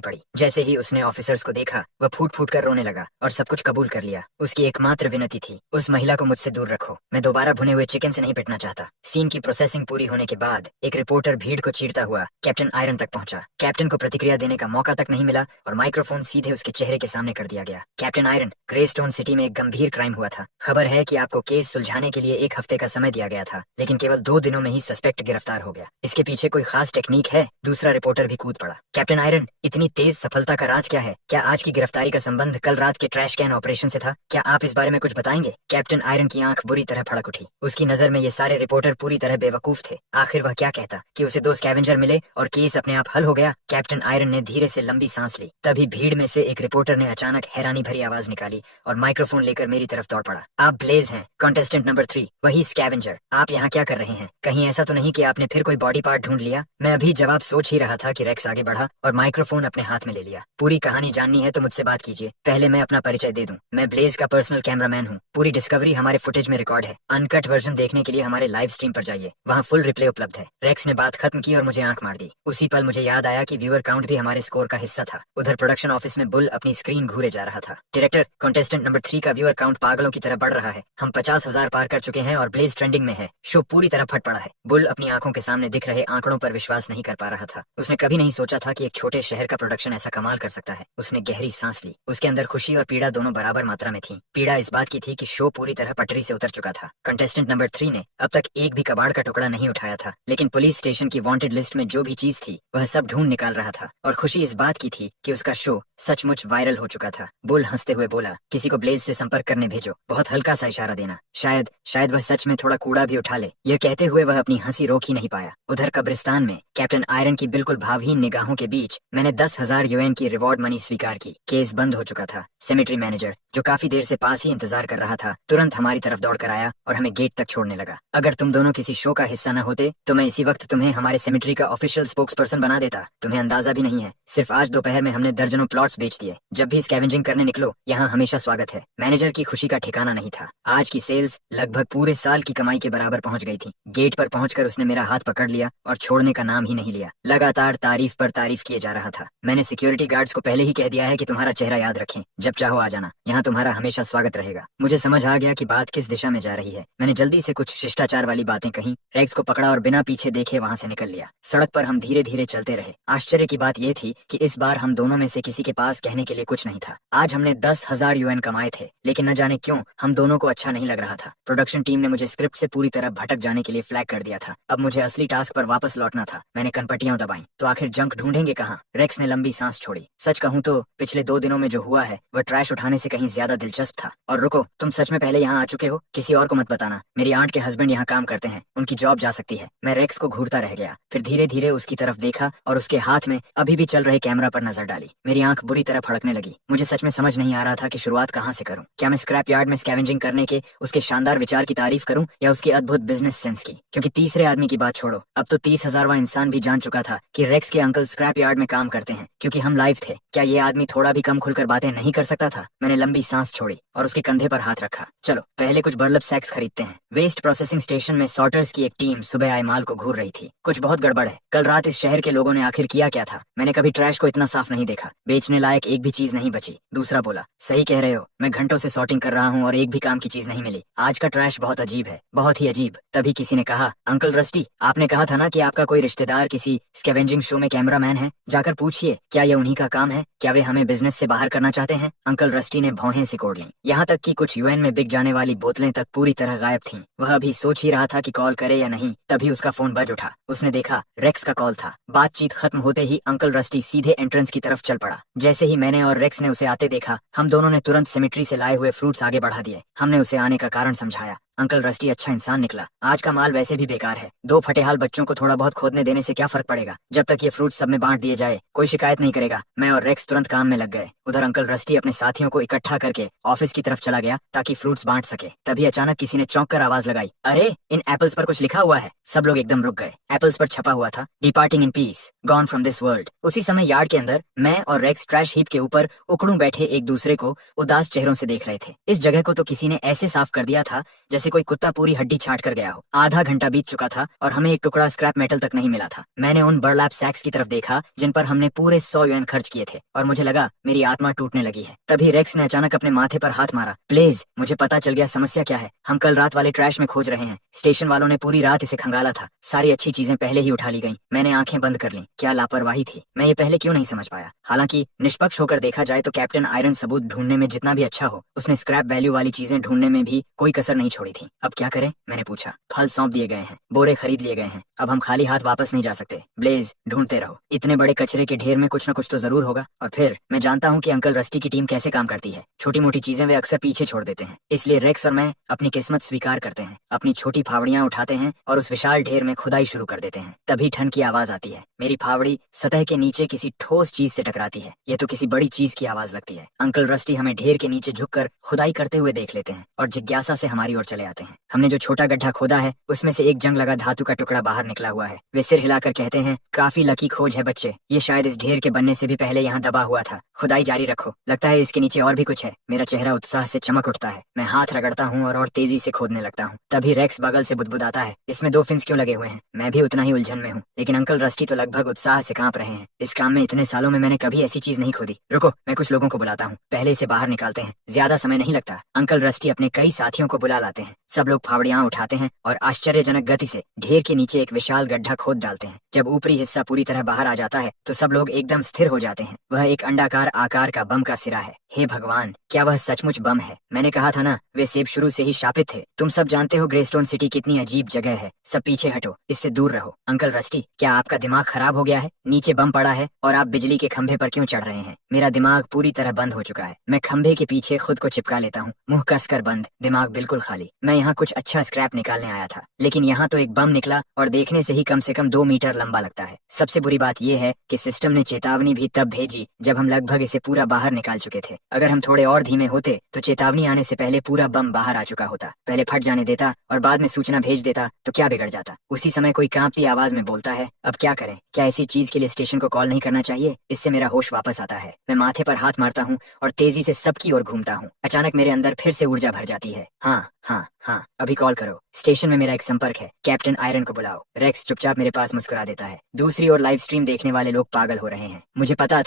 पड़ी। जैसे ही उसने ऑफिसर्स को देखा, वह फूट फूट कर रोने लगा और सब कुछ कबूल कर लिया। उसकी एकमात्र विनती थी, उस महिला को मुझसे दूर रखो, मैं दोबारा भुने हुए चिकन से नहीं पिटना चाहता। सीन की प्रोसेसिंग पूरी होने के बाद एक रिपोर्टर भीड़ को चीरता हुआ कैप्टन आयरन तक पहुंचा। कैप्टन को प्रतिक्रिया देने का मौका तक नहीं मिला और माइक्रोफोन सीधे उसके चेहरे के सामने कर दिया गया। कैप्टन आयरन, ग्रेस्टोन सिटी में एक गंभीर क्राइम हुआ था। खबर है कि आपको केस सुलझाने के लिए 1 हफ्ते का समय दिया गया था, लेकिन केवल 2 दिनों में ही सस्पेक्ट गिरफ्तार हो गया। इसके पीछे कोई खास टेक्निक है? दूसरा रिपोर्टर भी कूद पड़ा। कैप्टन आयरन, इतनी तेज सफलता का राज क्या है? क्या आज की गिरफ्तारी का संबंध कल रात के ट्रैश कैन ऑपरेशन से था? क्या आप इस बारे में कुछ बताएंगे? कैप्टन आयरन की आंख बुरी तरह फड़क उठी। उसकी नजर में ये सारे रिपोर्टर पूरी तरह बेवकूफ थे। आखिर वह क्या कहता कि उसे 2 स्कैवेंजर मिले और केस अपने आप हल हो गया? कैप्टन आयरन ने धीरे से लंबी सांस ली। तभी भीड़ में से एक रिपोर्टर ने अचानक हैरानी भरी आवाज निकाली और माइक्रोफोन लेकर मेरी तरफ दौड़ पड़ा। आप ब्लेज हैं, कॉन्टेस्टेंट नंबर 3, वही स्कैवेंजर। आप यहाँ क्या कर रहे हैं? कहीं ऐसा तो नहीं कि आपने फिर कोई बॉडी पार्ट ढूंढ लिया? मैं अभी जवाब सोच ही रहा था कि रेक्स आगे बढ़ा और माइक्रोफोन अपने हाथ में ले लिया। पूरी कहानी जाननी है तो मुझसे बात कीजिए। पहले मैं अपना परिचय दे दूं। मैं ब्लेज का पर्सनल कैमरामैन हूँ। पूरी डिस्कवरी हमारे फुटेज में रिकॉर्ड है। अनकट वर्जन देखने के लिए हमारे लाइव स्ट्रीम पर जाइए, वहाँ फुल रिप्ले उपलब्ध है। रेक्स ने बात खत्म की और मुझे आंख मार दी। उसी पल मुझे याद आया कि व्यूअर काउंट भी हमारे स्कोर का हिस्सा था। उधर प्रोडक्शन ऑफिस में बुल अपनी स्क्रीन घूरे जा रहा था। डायरेक्टर, कॉन्टेस्टेंट नंबर 3 का व्यूअर काउंट पागलों की तरह बढ़ रहा है। हम 50,000 पार कर चुके हैं और ब्लेज ट्रेंडिंग में है। शो पूरी तरह फट पड़ा है। बुल अपनी आंखों के सामने दिख रहे आंकड़ों पर विश्वास नहीं कर पा रहा था। उसने कभी नहीं सोचा था कि एक छोटे शहर का प्रोडक्शन ऐसा कमाल कर सकता है। उसने गहरी सांस ली। उसके अंदर खुशी और पीड़ा दोनों बराबर मात्रा में थी। पीड़ा इस बात की थी कि शो पूरी तरह पटरी से उतर चुका था। कंटेस्टेंट नंबर 3 ने अब तक एक भी कबाड़ का टुकड़ा नहीं उठाया था, लेकिन पुलिस स्टेशन की वांटेड लिस्ट में जो भी चीज थी वह सब ढूंढ निकाल रहा था। और खुशी इस बात की थी कि उसका शो सचमुच वायरल हो चुका था। बुल हंसते हुए बोला, किसी को ब्लेज से संपर्क करने भेजो, बहुत हल्का सा इशारा देना, शायद वह सच में थोड़ा कूड़ा भी उठा ले। यह कहते हुए वह अपनी हंसी रोक ही नहीं पाया। उधर कब्रिस्तान में कैप्टन आयरन की बिल्कुल भावहीन निगाहों के बीच मैंने 10,000 यूएन की रिवॉर्ड मनी स्वीकार की। केस बंद हो चुका था। सेमेट्री मैनेजर, जो काफी देर से पास ही इंतजार कर रहा था, तुरंत हमारी तरफ दौड़ कर आया और हमें गेट तक छोड़ने लगा। अगर तुम दोनों किसी शो का हिस्सा न होते तो मैं इसी वक्त तुम्हें हमारे सेमेट्री का ऑफिशियल स्पोक्स पर्सन बना देता। तुम्हें अंदाजा भी नहीं है, सिर्फ आज दोपहर में हमने दर्जनों प्लॉट्स बेच दिए। जब भी स्कैवेंजिंग करने निकलो, यहाँ हमेशा स्वागत है। मैनेजर की खुशी का ठिकाना नहीं था। आज की सेल्स लगभग पूरे साल की कमाई के बराबर पहुंच गई थी। गेट पर पहुंचकर उसने मेरा हाथ पकड़ लिया और छोड़ने का नाम ही नहीं लिया। लगातार तारीफ पर तारीफ किए जा रहा था। मैंने सिक्योरिटी गार्ड्स को पहले ही कह दिया है कि तुम्हारा चेहरा याद रखें, जब चाहो आ जाना, यहाँ तुम्हारा हमेशा स्वागत रहेगा। मुझे समझ आ गया कि बात किस दिशा में जा रही है। मैंने जल्दी से कुछ शिष्टाचार वाली बातें कही, रेक्स को पकड़ा और बिना पीछे देखे वहाँ से निकल लिया। सड़क पर हम धीरे धीरे चलते रहे। आश्चर्य की बात यह थी कि इस बार हम दोनों में से किसी के पास कहने के लिए कुछ नहीं था। आज हमने 10,000 यूएन कमाए थे, लेकिन न जाने क्यों हम दोनों को अच्छा नहीं लग रहा था। प्रोडक्शन टीम ने मुझे स्क्रिप्ट से पूरी तरह भटक जाने के लिए फ्लैग कर दिया था। अब मुझे असली टास्क पर वापस लौटना था। मैंने कनपटियां दबाई। तो आखिर जंक ढूंढेंगे कहाँ? रेक्स ने लंबी सांस छोड़ी। सच कहूँ तो पिछले 2 दिनों में जो हुआ है वह ट्रैश उठाने से कहीं ज्यादा दिलचस्प था। और रुको, तुम सच में पहले यहाँ आ चुके हो? किसी और को मत बताना। मेरी आंट के हस्बैंड यहाँ काम करते हैं, उनकी जॉब जा सकती है। मैं रेक्स को घूरता रह गया, फिर धीरे धीरे उसकी तरफ देखा और उसके हाथ में अभी भी चल रहे कैमरा पर नजर डाली। मेरी आंख बुरी तरह फड़कने लगी। मुझे सच में समझ नहीं आ रहा था कि शुरुआत कहाँ से करूँ। क्या मैं स्क्रैप यार्ड में स्कैवेंजिंग करने के उसके शानदार विचार की तारीफ करूँ या उसकी अद्भुत बिजनेस सेंस की? क्योंकि तीसरे आदमी की बात छोड़ो, अब तो 30,000वां इंसान भी जान चुका था कि रेक्स के अंकल स्क्रैप यार्ड में काम करते हैं, क्योंकि हम लाइव थे। क्या ये आदमी थोड़ा भी कम खुलकर बातें नहीं कर सकता था? मैंने लंबी सांस छोड़ी और उसके कंधे पर हाथ रखा। चलो पहले कुछ बर्लप सैक्स खरीदते हैं। वेस्ट प्रोसेसिंग स्टेशन में सॉर्टर्स की एक टीम सुबह आए माल को घूर रही थी। कुछ बहुत गड़बड़ है। कल रात इस शहर के लोगों ने आखिर किया क्या था? मैंने कभी ट्रैश को इतना साफ नहीं देखा। बेचने लायक एक भी चीज नहीं बची। दूसरा बोला, सही कह रहे हो, मैं घंटों से सॉर्टिंग कर रहा हूँ और एक भी काम की चीज नहीं मिली। आज का ट्रैश बहुत अजीब है, बहुत ही अजीब। तभी किसी ने कहा, अंकल रस्टी, आपने कहा था ना कि आपका कोई रिश्तेदार किसी स्कैवेंजिंग शो में कैमरामैन है। जाकर पूछिए, क्या ये उन्हीं का काम है? क्या वे हमें बिजनेस से बाहर करना चाहते हैं? अंकल रस्टी ने भौहें सिकोड़ लीं। यहाँ तक कि कुछ यूएन में बिक जाने वाली बोतलें तक पूरी तरह गायब थीं। वह अभी सोच ही रहा था कि कॉल करे या नहीं, तभी उसका फोन बज उठा। उसने देखा रेक्स का कॉल था। बातचीत खत्म होते ही अंकल रस्टी सीधे एंट्रेंस की तरफ चल पड़ा। जैसे ही मैंने और रेक्स ने उसे आते देखा, हम दोनों ने तुरंत सेमेट्री से लाए हुए फ्रूट्स आगे बढ़ा दिए। हमने उसे आने का कारण समझाया। अंकल रस्टी अच्छा इंसान निकला। आज का माल वैसे भी बेकार है, 2 फटेहाल बच्चों को थोड़ा बहुत खोदने देने से क्या फर्क पड़ेगा। जब तक ये फ्रूट सब में बांट दिए जाए कोई शिकायत नहीं करेगा। मैं और रेक्स तुरंत काम में लग गए। उधर अंकल रस्टी अपने साथियों को इकट्ठा करके ऑफिस की तरफ चला गया ताकि फ्रूट्स बांट सके। तभी अचानक किसी ने चौंक कर आवाज लगाई, अरे इन एप्पल्स पर कुछ लिखा हुआ है। सब लोग एकदम रुक गए। एप्पल्स पर छपा हुआ था, departing in peace, gone from this world. उसी समय यार्ड के अंदर मैं और रेक्स ट्रैश हीप के ऊपर उकड़ू बैठे एक दूसरे को उदास चेहरों से देख रहे थे। इस जगह को तो किसी ने ऐसे साफ कर दिया था जैसे कोई कुत्ता पूरी हड्डी छाट कर गया हो। आधा घंटा बीत चुका था और हमें एक टुकड़ा स्क्रैप मेटल तक नहीं मिला था। मैंने उन बर्लैप सैक्स की तरफ देखा जिन पर हमने पूरे 100 यूएन खर्च किए थे और मुझे लगा मेरी आत्मा टूटने लगी है। तभी रेक्स ने अचानक अपने माथे पर हाथ मारा। प्लीज, मुझे पता चल गया समस्या क्या है। हम कल रात वाले ट्रैश में खोज रहे हैं। स्टेशन वालों ने पूरी रात इसे खंगाला था। सारी अच्छी चीजें पहले ही उठा ली गईं। मैंने आंखें बंद कर लीं। क्या लापरवाही थी। मैं ये पहले क्यों नहीं समझ पाया। हालांकि निष्पक्ष होकर देखा जाए तो कैप्टन आयरन सबूत ढूंढने में जितना भी अच्छा हो, उसने स्क्रैप वैल्यू वाली चीजें ढूंढने में भी कोई कसर नहीं छोड़ी थी। अब क्या करें, मैंने पूछा। फल सौंप दिए गए हैं, बोरे खरीद लिए गए हैं, अब हम खाली हाथ वापस नहीं जा सकते। ब्लेज, ढूंढते रहो। इतने बड़े कचरे के ढेर में कुछ न कुछ तो जरूर होगा। और फिर मैं जानता हूँ कि अंकल रस्टी की टीम कैसे काम करती है। छोटी मोटी चीजें वे अक्सर पीछे छोड़ देते हैं। इसलिए रेक्स और मैं अपनी किस्मत स्वीकार करते हैं, अपनी छोटी फावड़ियां उठाते हैं और उस विशाल ढेर में खुदाई शुरू कर देते हैं। तभी ठंड की आवाज आती है। मेरी फावड़ी सतह के नीचे किसी ठोस चीज से टकराती है। यह तो किसी बड़ी चीज की आवाज लगती है। अंकल रस्टी हमें ढेर के नीचे झुककर खुदाई करते हुए देख लेते हैं और जिज्ञासा से हमारी ओर चले आते हैं। हमने जो छोटा गड्ढा खोदा है उसमें से एक जंग लगा धातु का टुकड़ा बाहर निकला हुआ है। वे सिर हिलाकर कहते हैं, काफी लकी खोज है बच्चे। ये शायद इस ढेर के बनने से भी पहले यहाँ दबा हुआ था। खुदाई जारी रखो, लगता है इसके नीचे और भी कुछ है। मेरा चेहरा उत्साह से चमक उठता है। मैं हाथ रगड़ता हूँ और तेजी से खोदने लगता हूँ। तभी रेक्स बगल से बुदबुदाता है, इसमें 2 फिन्स क्यों लगे हुए हैं। मैं भी उतना ही उलझन में हूँ, लेकिन अंकल रस्टी तो लगभग उत्साह से कांप रहे हैं। इस काम में इतने सालों में मैंने कभी ऐसी चीज नहीं खोदी। रुको, मैं कुछ लोगों को बुलाता हूँ, पहले इसे बाहर निकालते हैं। ज्यादा समय नहीं लगता। अंकल रस्टी अपने कई साथियों को बुला लाते हैं। सब लोग फावड़ियां उठाते हैं और आश्चर्यजनक गति से ढेर के नीचे एक विशाल गड्ढा खोद डालते हैं। जब ऊपरी हिस्सा पूरी तरह बाहर आ जाता है तो सब लोग एकदम स्थिर हो जाते हैं। वह एक अंडाकार आकार का बम का सिरा है। हे भगवान, क्या वह सचमुच बम है। मैंने कहा था ना, वे सेब शुरू से ही शापित थे। तुम सब जानते हो ग्रेस्टोन सिटी कितनी अजीब जगह है। सब पीछे हटो, इससे दूर रहो। अंकल रस्टी, क्या आपका दिमाग खराब हो गया है। नीचे बम पड़ा है और आप बिजली के खंभे पर क्यों चढ़ रहे हैं। मेरा दिमाग पूरी तरह बंद हो चुका है। मैं खंभे के पीछे खुद को चिपका लेता हूँ, मुंह कसकर बंद, दिमाग बिल्कुल खाली। मैं यहाँ कुछ अच्छा स्क्रैप निकालने आया था, लेकिन यहाँ तो एक बम निकला और देखने से ही कम से कम 2 मीटर लंबा लगता है। सबसे बुरी बात यह है कि सिस्टम ने चेतावनी भी तब भेजी जब हम लगभग इसे पूरा बाहर निकाल चुके थे। अगर हम थोड़े और धीमे होते तो चेतावनी आने से पहले पूरा बम बाहर आ चुका होता। पहले फट जाने देता और बाद में सूचना भेज देता तो क्या बिगड़ जाता। उसी समय कोई कांपती आवाज में बोलता है, अब क्या करें। क्या ऐसी चीज के लिए स्टेशन को कॉल नहीं करना चाहिए। इससे मेरा होश वापस आता है। मैं माथे पर हाथ मारता हूँ और तेजी से सबकी ओर घूमता हूँ। अचानक मेरे अंदर फिर से ऊर्जा भर जाती है। हाँ हाँ हाँ, अभी कॉल करो। स्टेशन में मेरा एक संपर्क है, कैप्टन आयरन को बुलाओ। रेक्स चुपचाप मेरे पास मुस्कुरा देता है। दूसरी ओर लाइव स्ट्रीम देखने वाले लोग पागल हो रहे हैं। मुझे पता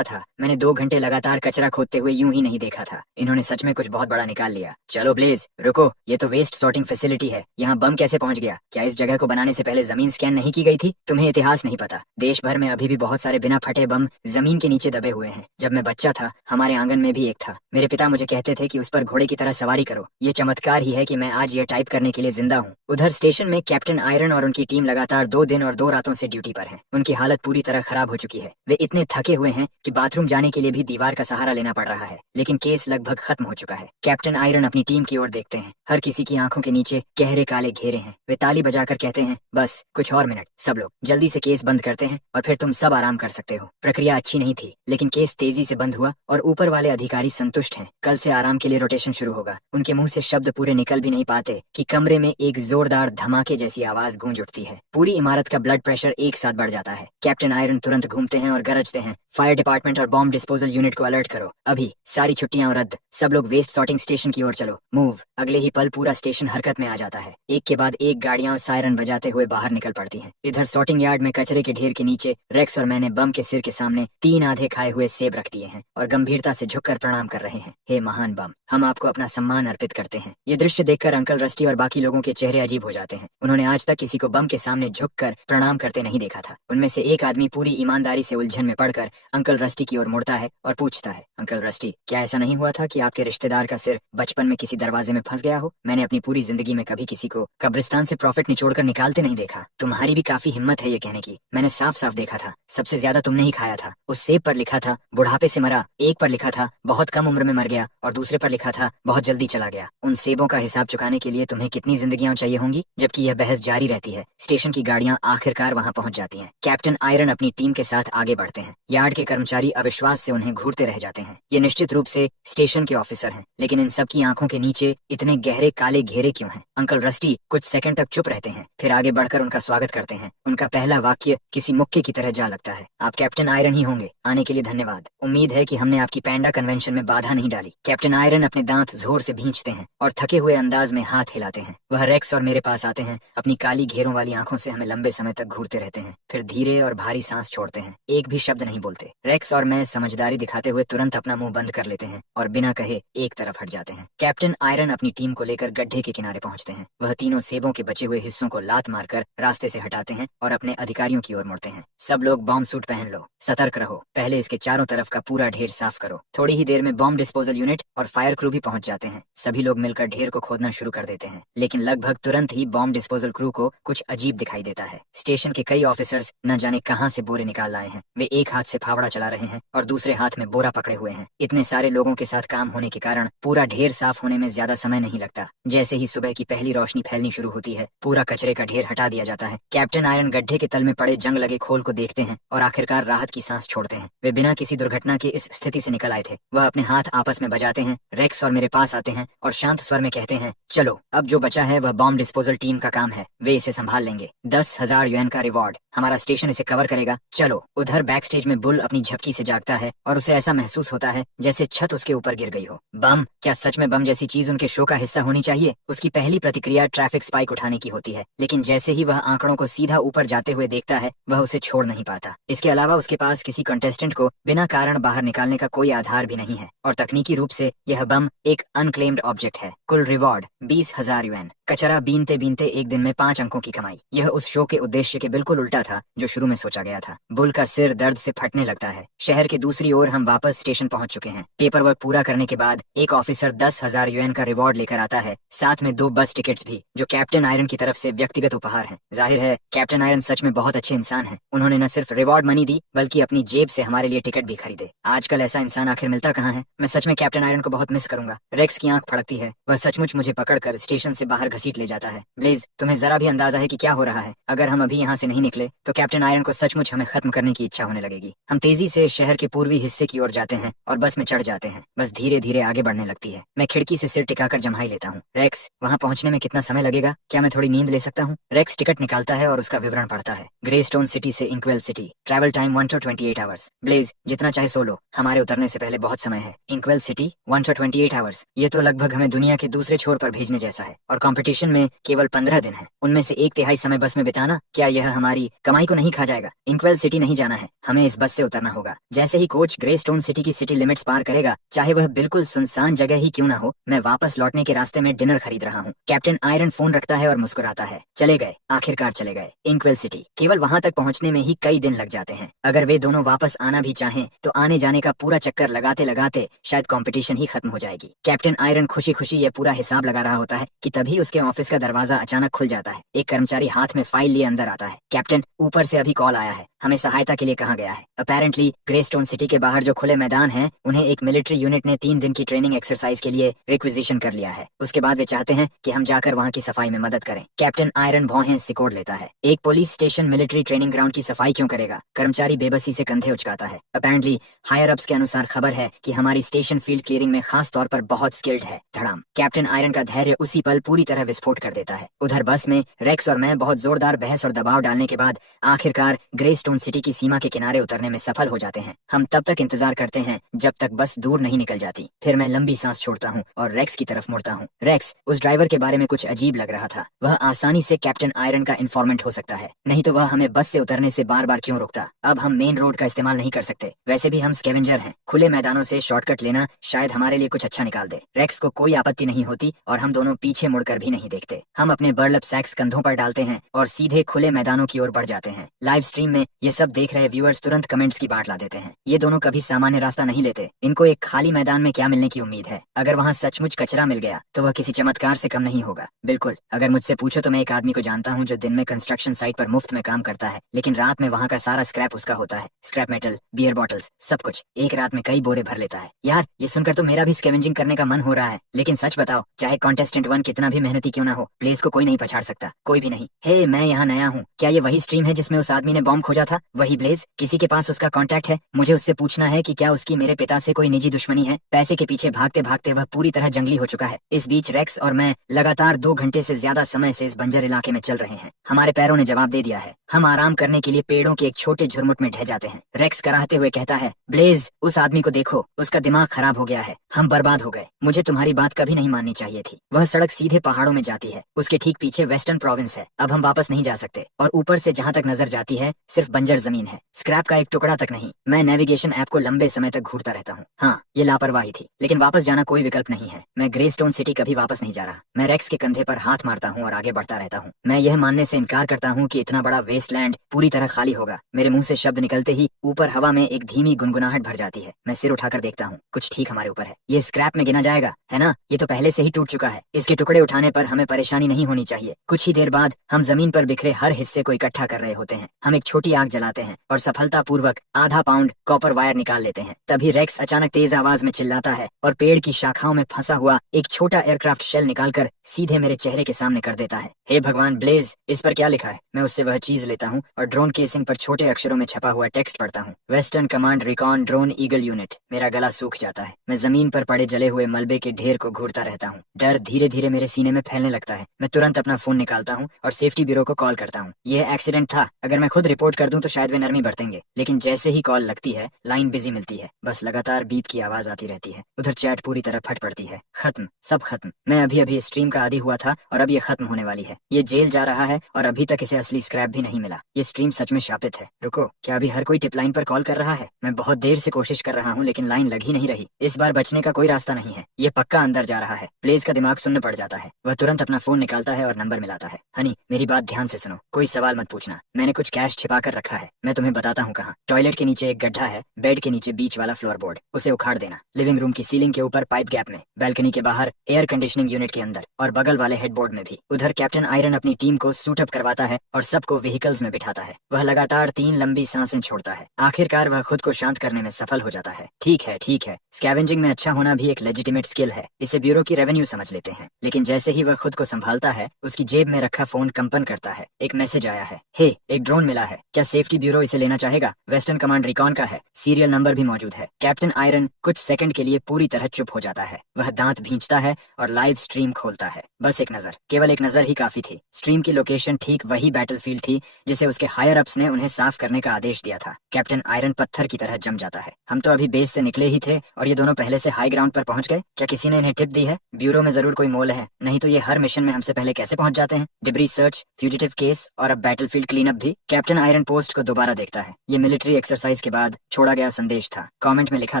था। मैंने 2 घंटे लगातार कचरा खोदते हुए यूं ही नहीं देखा था। इन्होंने सच में कुछ बहुत बड़ा निकाल लिया। चलो ब्लेज, रुको, ये तो वेस्ट सॉर्टिंग फैसिलिटी है। यहाँ बम कैसे पहुँच गया। क्या इस जगह को बनाने से पहले जमीन स्कैन नहीं की गई थी। तुम्हें इतिहास नहीं पता। देश भर में अभी भी बहुत सारे बिना फटे बम जमीन के नीचे दबे हुए हैं। जब मैं बच्चा था हमारे आंगन में भी एक था। मेरे पिता मुझे कहते थे कि उस पर घोड़े की तरह सवारी करो। ये चमत्कार ही है कि मैं आज ये टाइप करने के लिए जिंदा हूँ। उधर स्टेशन में कैप्टन आयरन और उनकी टीम लगातार 2 दिन और 2 रातों से ड्यूटी पर है। उनकी हालत पूरी तरह खराब हो चुकी है। वे इतने थके हुए हैं कि बाथरूम जाने के लिए भी दीवार का सहारा लेना पड़ रहा है। लेकिन केस लगभग खत्म हो चुका है। कैप्टन आयरन अपनी टीम की ओर देखते हैं। हर किसी की आंखों के नीचे गहरे काले घेरे हैं। वे ताली बजाकर कहते हैं, बस कुछ और मिनट। सब लोग जल्दी से केस बंद करते हैं और फिर तुम सब आराम कर सकते हो। प्रक्रिया अच्छी नहीं थी, लेकिन केस तेजी से बंद हुआ और ऊपर वाले अधिकारी संतुष्ट हैं। कल से आराम के लिए रोटेशन शुरू होगा। उनके मुंह से शब्द पूरे निकल भी नहीं पाते कि कमरे में एक जोरदार धमाके जैसी आवाज गूंज उठती है। पूरी इमारत का ब्लड प्रेशर एक साथ बढ़ जाता है। कैप्टन आयरन तुरंत घूमते हैं और गरजते हैं, फायर डिपार्टमेंट और बॉम्ब डिस्पोजल यूनिट को अलर्ट करो। अभी सारी छुट्टियां रद्द। सब लोग वेस्ट सॉर्टिंग स्टेशन की ओर चलो। मूव। अगले ही पल पूरा स्टेशन हरकत में आ जाता है। एक के बाद एक गाड़ियां सायरन बजाते हुए बाहर निकल पड़ती हैं। इधर सॉर्टिंग यार्ड में कचरे के ढेर के नीचे रेक्स और मैंने बम के सिर के सामने 3 आधे खाए हुए सेब रख दिए हैं और गंभीरता से झुककर प्रणाम कर रहे हैं। हे महान बम, हम आपको अपना सम्मान अर्पित करते हैं। ये दृश्य देखकर अंकल रस्टी और बाकी लोगों के चेहरे अजीब हो जाते हैं। उन्होंने आज तक किसी को बम के सामने झुककर प्रणाम करते नहीं देखा था। उनमें से एक आदमी पूरी ईमानदारी से उलझन में पड़कर अंकल रस्टी की ओर मुड़ता है और पूछता है, अंकल रस्टी, क्या ऐसा नहीं हुआ था कि आपके रिश्तेदार का सिर बचपन में किसी दरवाजे में फंस गया हो। मैंने अपनी पूरी जिंदगी में कभी किसी को कब्रिस्तान से प्रॉफिट निचोड़कर निकालते नहीं देखा। तुम्हारी भी काफी हिम्मत है ये कहने की। मैंने साफ साफ देखा था। सबसे ज्यादा तुमने ही खाया था। उस सेब पर लिखा था बुढ़ापे से मरा, एक पर लिखा था बहुत कम उम्र में मर गया और दूसरे पर लिखा था बहुत जल्दी चला गया। उन सेबों का हिसाब चुकाने के लिए तुम्हें कितनी जिंदगियां चाहिए होंगी? जबकि यह बहस जारी रहती है, स्टेशन की गाड़ियां आखिरकार वहां पहुंच जाती हैं। कैप्टन आयरन अपनी टीम के साथ आगे बढ़ते हैं। यार्ड के कर्मचारी अविश्वास से उन्हें घूरते रह जाते हैं। ये निश्चित रूप से स्टेशन के ऑफिसर हैं, लेकिन इन सब की आंखों के नीचे इतने गहरे काले घेरे क्यों हैं? अंकल रस्टी कुछ सेकंड तक चुप रहते हैं, फिर आगे बढ़कर उनका स्वागत करते हैं। उनका पहला वाक्य किसी मुक्के की तरह जा लगता है। आप कैप्टन आयरन ही होंगे, आने के लिए धन्यवाद। उम्मीद है कि हमने आपकी पैंडा कन्वेंशन में बाधा नहीं डाली। कैप्टन आयरन अपने दांत जोर से भींचते हैं और थके हुए अंदाज में हाथ हिलाते हैं। वह रेक्स और मेरे पास आते हैं, अपनी काली घेरों वाली आंखों से हमें लंबे समय तक घूरते रहते हैं, फिर धीरे और भारी सांस छोड़ते हैं। एक भी शब्द नहीं बोलते। रेक्स और मैं समझदारी दिखाते हुए तुरंत अपना मुंह बंद कर लेते हैं और बिना कहे एक तरफ हट जाते हैं। कैप्टन आयरन अपनी टीम को लेकर गड्ढे के किनारे पहुंचते हैं। वह तीनों सेबों के बचे हुए हिस्सों को लात मारकर रास्ते से हटाते हैं और अपने अधिकारियों की ओर मुड़ते हैं। सब लोग बॉम्ब सूट पहन लो, सतर्क रहो, पहले इसके चारों तरफ का पूरा ढेर साफ करो। थोड़ी ही देर में बॉम्ब डिस्पोजल यूनिट और फायर क्रू भी पहुंच जाते हैं। सभी लोग मिलकर ढेर को खोदना शुरू कर देते हैं, लेकिन लगभग तुरंत ही बॉम्ब डिस्पोजल क्रू को कुछ अजीब दिखाई देता है। स्टेशन के कई ऑफिसर्स न जाने कहां से बोरे निकाल लाए हैं। वे एक हाथ से फावड़ा चला रहे हैं और दूसरे हाथ में बोरा पकड़े हुए हैं। इतने सारे लोगों के साथ काम होने के कारण पूरा ढेर साफ होने में ज्यादा समय नहीं लगता। जैसे ही सुबह की पहली रोशनी फैलनी शुरू होती है, पूरा कचरे का ढेर हटा दिया जाता है। कैप्टन आयरन गड्ढे के तल में पड़े जंग लगे खोल को देखते हैं और आखिरकार राहत की सांस छोड़ते हैं। वे बिना किसी दुर्घटना के इस स्थिति से निकल आए थे। वह अपने हाथ आपस में बजाते हैं, रेक्स और मेरे पास आते हैं और शांत स्वर में कहते हैं, चलो अब जो बचा है वह बॉम्ब डिस्पोजल टीम का काम है, वे इसे संभाल लेंगे। 10,000 यूएन का रिवॉर्ड, हमारा स्टेशन इसे कवर करेगा। चलो। उधर बैक स्टेज में बुल अपनी झपकी से जागता है और उसे ऐसा महसूस होता है जैसे छत उसके ऊपर गिर गई हो। बम? क्या सच में बम जैसी चीज उनके शो का हिस्सा होनी चाहिए? उसकी पहली प्रतिक्रिया ट्रैफिक स्पाइक उठाने की होती है, लेकिन जैसे ही वह आंकड़ों को सीधा ऊपर जाते हुए देखता है, वह उसे छोड़ नहीं पाता। इसके अलावा उसके पास किसी कंटेस्टेंट को बिना कारण बाहर निकालने का कोई आधार भी नहीं है और तकनीकी रूप से यह बम एक अनक्लेम्ड ऑब्जेक्ट है। कुल रिवॉर्ड 20,000 यूएन। कचरा बीनते बीनते एक दिन में 5 अंकों की कमाई। यह उस शो के उद्देश्य के बिल्कुल उल्टा था जो शुरू में सोचा गया था। बुल का सिर दर्द से फटने लगता है। शहर के दूसरी ओर हम वापस स्टेशन पहुंच चुके हैं। पेपर वर्क पूरा करने के बाद एक ऑफिसर 10,000 यूएन का रिवॉर्ड लेकर आता है, साथ में 2 बस टिकट्स भी, जो कैप्टन आयरन की तरफ से व्यक्तिगत उपहार हैं। जाहिर है कैप्टन आयरन सच में बहुत अच्छे इंसान हैं। उन्होंने न सिर्फ रिवॉर्ड मनी दी बल्कि अपनी जेब से हमारे लिए टिकट भी खरीदे। आजकल ऐसा इंसान आखिर मिलता कहाँ है? मैं सच में कैप्टन आयरन को बहुत मिस करूंगा। रेक्स की आंख फड़कती है। वह सचमुच मुझे पकड़कर स्टेशन से बाहर घसीट ले जाता है। ब्लेज, तुम्हें जरा भी अंदाजा है कि क्या हो रहा है? अगर हम अभी यहाँ से नहीं निकले तो कैप्टन आयरन को सचमुच हमें खत्म करने की इच्छा होने लगेगी। हम तेजी से शहर के पूर्वी हिस्से की ओर जाते हैं और बस में चढ़ जाते हैं। बस धीरे धीरे आगे बढ़ने लगती है। मैं खिड़की से सिर टिकाकर जम्हाई लेता हूँ। रेक्स, वहाँ पहुँचने में कितना समय लगेगा? क्या मैं थोड़ी नींद ले सकता हूँ? रेक्स टिकट निकालता है और उसका विवरण पढ़ता है। ग्रे स्टोन सिटी से Inkwell City, travel time 1 to 28 hours. Blaze, जितना चाहे सो लो, हमारे उतरने से पहले बहुत समय है। इंक्वेल सिटी 1 to 28 आवर्स, ये तो लगभग हमें दुनिया के दूसरे छोर पर भेजने जैसा है और कंपटीशन में केवल 15 दिन है। उनमें से 1/3 समय बस में बिताना, क्या यह हमारी कमाई को नहीं खा जाएगा? इंक्वेल सिटी नहीं जाना है, हमें इस बस से उतरना होगा। जैसे ही कोच ग्रे स्टोन सिटी की सिटी लिमिट्स पार करेगा, चाहे वह बिल्कुल सुनसान जगह ही क्यों ना हो, मैं वापस लौटने के रास्ते में डिनर खरीद रहा हूँ। कैप्टन आयरन फोन रखता है और मुस्कुराता है। चले गए, आखिरकार चले गए। इंक्वेल सिटी, केवल वहाँ तक पहुँचने में ही कई दिन लग जाते हैं। अगर वे दोनों वापस आना भी चाहें तो आने जाने का पूरा चक्कर लगाते लगाते शायद कंपटीशन ही खत्म हो जाएगी। कैप्टन आयरन खुशी खुशी यह पूरा हिसाब लगा रहा होता है कि तभी उसके ऑफिस का दरवाजा अचानक खुल जाता है। एक कर्मचारी हाथ में फाइल लिए अंदर आता है। कैप्टन, ऊपर से अभी कॉल आया है, हमें सहायता के लिए कहा गया है। अपेरेंटली ग्रे स्टोन सिटी के बाहर जो खुले मैदान हैं, उन्हें एक मिलिट्री यूनिट ने 3 दिन की ट्रेनिंग एक्सरसाइज के लिए रिक्विजिशन कर लिया है। उसके बाद वे चाहते हैं कि हम जाकर वहाँ की सफाई में मदद करें। कैप्टन आयरन भौहें सिकोड़ लेता है। एक police station military training ground की सफाई क्यों करेगा? कर्मचारी बेबसी से कंधे उचकाता है। अपेरेंटली हायर अप्स के अनुसार खबर है कि हमारी स्टेशन फील्ड क्लियरिंग में खास तौर पर बहुत स्किल्ड है। धड़ाम। कैप्टन आयरन का धैर्य उसी पल पूरी तरह विस्फोट कर देता है। उधर बस में रेक्स और मैं बहुत जोरदार बहस और दबाव डालने के बाद आखिरकार ग्रे स्टोन सिटी की सीमा के किनारे उतरने में सफल हो जाते हैं। हम तब तक इंतजार करते हैं जब तक बस दूर नहीं निकल जाती। फिर मैं लंबी सांस छोड़ता हूँ और रेक्स की तरफ मुड़ता हूँ। रेक्स, उस ड्राइवर के बारे में कुछ अजीब लग रहा था। वह आसानी से कैप्टन आयरन का इन्फॉर्मेंट हो सकता है, नहीं तो वह हमें बस से उतरने से बार बार क्यों रोकता? अब हम मेन रोड का इस्तेमाल नहीं कर सकते, वैसे भी हम स्कैवेंजर हैं। खुले मैदानों से शॉर्टकट लेना शायद हमारे लिए कुछ अच्छा निकाल दे। रेक्स को कोई आपत्ति नहीं होती और हम दोनों पीछे मुड़कर भी नहीं देखते। हम अपने बर्लप सैक्स कंधों पर डालते हैं और सीधे खुले मैदानों की ओर बढ़ जाते हैं। लाइव स्ट्रीम में ये सब देख रहे व्यूअर्स तुरंत कमेंट्स की बांट ला देते हैं। ये दोनों कभी सामान्य रास्ता नहीं लेते। इनको एक खाली मैदान में क्या मिलने की उम्मीद है? अगर वहाँ सचमुच कचरा मिल गया तो वह किसी चमत्कार से कम नहीं होगा। बिल्कुल, अगर मुझसे पूछो तो मैं एक आदमी को जानता हूँ जो दिन में कंस्ट्रक्शन साइट पर मुफ्त में काम करता है, लेकिन रात में वहाँ का सारा स्क्रैप उसका होता है। Scrap metal, beer beer bottles, सब कुछ एक रात में कई बोरे भर लेता है। यार ये सुनकर तो मेरा भी स्कैवेंजिंग करने का मन हो रहा है, लेकिन सच बताओ, चाहे कॉन्टेस्टेंट 1 कितना भी मेहनती क्यों ना हो, ब्लेज को कोई नहीं पछाड़ सकता, कोई भी नहीं। हे, मैं यहाँ नया हूँ। क्या ये वही स्ट्रीम है जिसमें उस आदमी ने बॉम्ब खोजा था? वही ब्लेज? किसी के पास उसका कॉन्टैक्ट है? मुझे उससे पूछना है कि क्या उसकी मेरे पिता से कोई निजी दुश्मनी है। पैसे के पीछे भागते भागते वह पूरी तरह जंगली हो चुका है। इस बीच रेक्स और मैं लगातार 2 घंटे से ज्यादा समय से इस बंजर इलाके में चल रहे हैं। हमारे पैरों ने जवाब दे दिया है। हम आराम करने के लिए पेड़ों के एक छोटे झुरमुट में ढह जाते हैं। रेक्स कराहते हुए कहता है, ब्लेज, उस आदमी को देखो, उसका दिमाग खराब हो गया है, हम बर्बाद हो गए। मुझे तुम्हारी बात कभी नहीं माननी चाहिए थी। वह सड़क सीधे पहाड़ों में जाती है, उसके ठीक पीछे वेस्टर्न प्रोविंस है। अब हम वापस नहीं जा सकते, और ऊपर से जहाँ तक नजर जाती है सिर्फ बंजर जमीन है, स्क्रैप का एक टुकड़ा तक नहीं। मैं नेविगेशन ऐप को लंबे समय तक घूरता रहता हूँ। हाँ, ये लापरवाही थी, लेकिन वापस जाना कोई विकल्प नहीं है। मैं ग्रेस्टोन सिटी कभी वापस नहीं जा रहा। मैं रेक्स के कंधे पर हाथ मारता हूँ और आगे बढ़ता रहता हूँ। मैं यह मानने से इनकार करता हूँ कि इतना बड़ा वेस्टलैंड पूरी तरह खाली होगा। मेरे मुंह से शब्द निकलते ही ऊपर हवा में एक धीमी गुनगुनाहट भर जाती है। मैं सिर उठाकर देखता हूँ, कुछ ठीक हमारे ऊपर है। ये स्क्रैप में गिना जाएगा, है ना? ये तो पहले से ही टूट चुका है। इसके टुकड़े उठाने पर हमें परेशानी नहीं होनी चाहिए। कुछ ही देर बाद हम जमीन पर बिखरे हर हिस्से को इकट्ठा कर रहे होते हैं। हम एक छोटी आग जलाते हैं और सफलतापूर्वक आधा पाउंड कॉपर वायर निकाल लेते हैं। तभी रेक्स अचानक तेज आवाज में चिल्लाता है और पेड़ की शाखाओं में फंसा हुआ एक छोटा एयरक्राफ्ट शेल निकालकर सीधे मेरे चेहरे के सामने कर देता है। हे भगवान ब्लेज, इस पर क्या लिखा है? मैं उससे वह चीज लेता हूँ और ड्रोन केसिंग पर छोटे अक्षरों में छपा हुआ टेक्स्ट पढ़ता हूँ। Western command recon drone eagle unit. मेरा गला सूख जाता है। मैं जमीन पर पड़े जले हुए मलबे के ढेर को घूरता रहता हूँ। डर धीरे धीरे मेरे सीने में फैलने लगता है। मैं तुरंत अपना फोन निकालता हूँ और सेफ्टी ब्यूरो को कॉल करता हूँ। यह एक्सीडेंट था। अगर मैं खुद रिपोर्ट कर दूं तो शायद वे नरमी बरतेंगे, लेकिन जैसे ही कॉल लगती है लाइन बिजी मिलती है। बस लगातार बीप की आवाज आती रहती है। उधर चैट पूरी तरह फट पड़ती है। खत्म, सब खत्म। मैं अभी अभी स्ट्रीम का आदी हुआ था और अब ये खत्म होने वाली है। ये जेल जा रहा है और अभी तक इसे असली स्क्रैप भी नहीं मिला। ये स्ट्रीम सच में शापित है। रुको, क्या अभी हर कोई टिप लाइन पर कॉल कर रहा है? मैं बहुत देर से कोशिश कर रहा हूँ लेकिन लाइन लग ही नहीं रही। इस बार बचने का कोई रास्ता नहीं है। ये पक्का अंदर जा रहा है। ब्लेज का दिमाग सुन्न पड़ जाता है। वह तुरंत अपना फोन निकालता है और नंबर मिलाता है। हनी, मेरी बात ध्यान से सुनो, कोई सवाल मत पूछना। मैंने कुछ कैश छिपा कर रखा है, मैं तुम्हें बताता हूँ कहाँ। टॉयलेट के नीचे एक गड्ढा है, बेड के नीचे बीच वाला फ्लोर बोर्ड, उसे उखाड़ देना। लिविंग रूम की सीलिंग के ऊपर पाइप गैप में, बैल्कनी के बाहर एयर कंडीशनिंग यूनिट के अंदर और बगल वाले हेडबोर्ड में भी। उधर कैप्टन आयरन अपनी टीम को सूटअप करवाता है और सबको व्हीकल्स में बिठाता है। वह लगातार 3 लंबी सांसें छोड़ता है। आखिरकार वह खुद को शांत करने में सफल हो जाता है। ठीक है, ठीक है, स्कैवेंजिंग में अच्छा होना भी एक लेजिटिमेट स्किल है। इसे ब्यूरो की रेवेन्यू समझ लेते हैं। लेकिन जैसे ही वह खुद को संभालता है, उसकी जेब में रखा फोन कंपन करता है। एक मैसेज आया है। हे, एक ड्रोन मिला है, क्या सेफ्टी ब्यूरो इसे लेना चाहेगा? वेस्टर्न कमांड रिकॉन का है, सीरियल नंबर भी मौजूद है। कैप्टन आयरन कुछ सेकंड के लिए पूरी तरह चुप हो जाता है। वह दांत भींचता है और लाइव स्ट्रीम खोलता है। बस एक नजर, केवल एक नजर ही काफी थी। स्ट्रीम की लोकेशन ठीक वही बैटलफील्ड थी जिसे उसके हायर अप्स ने उन्हें साफ करने का आदेश दिया था। कैप्टन आयरन पत्थर की तरह जम जाता है। हम तो अभी बेस से निकले ही थे और ये दोनों पहले से हाई ग्राउंड पर पहुंच गए। क्या किसी ने इन्हें टिप दी है? ब्यूरो में जरूर कोई मोल है, नहीं तो ये हर मिशन में हमसे पहले कैसे पहुंच जाते हैं? डिब्री सर्च, फ्यूजिटिव केस और अब बैटलफील्ड क्लीनअप भी। कैप्टन आयरन पोस्ट को दोबारा देखता है। ये मिलिट्री एक्सरसाइज के बाद छोड़ा गया संदेश था। कमेंट में लिखा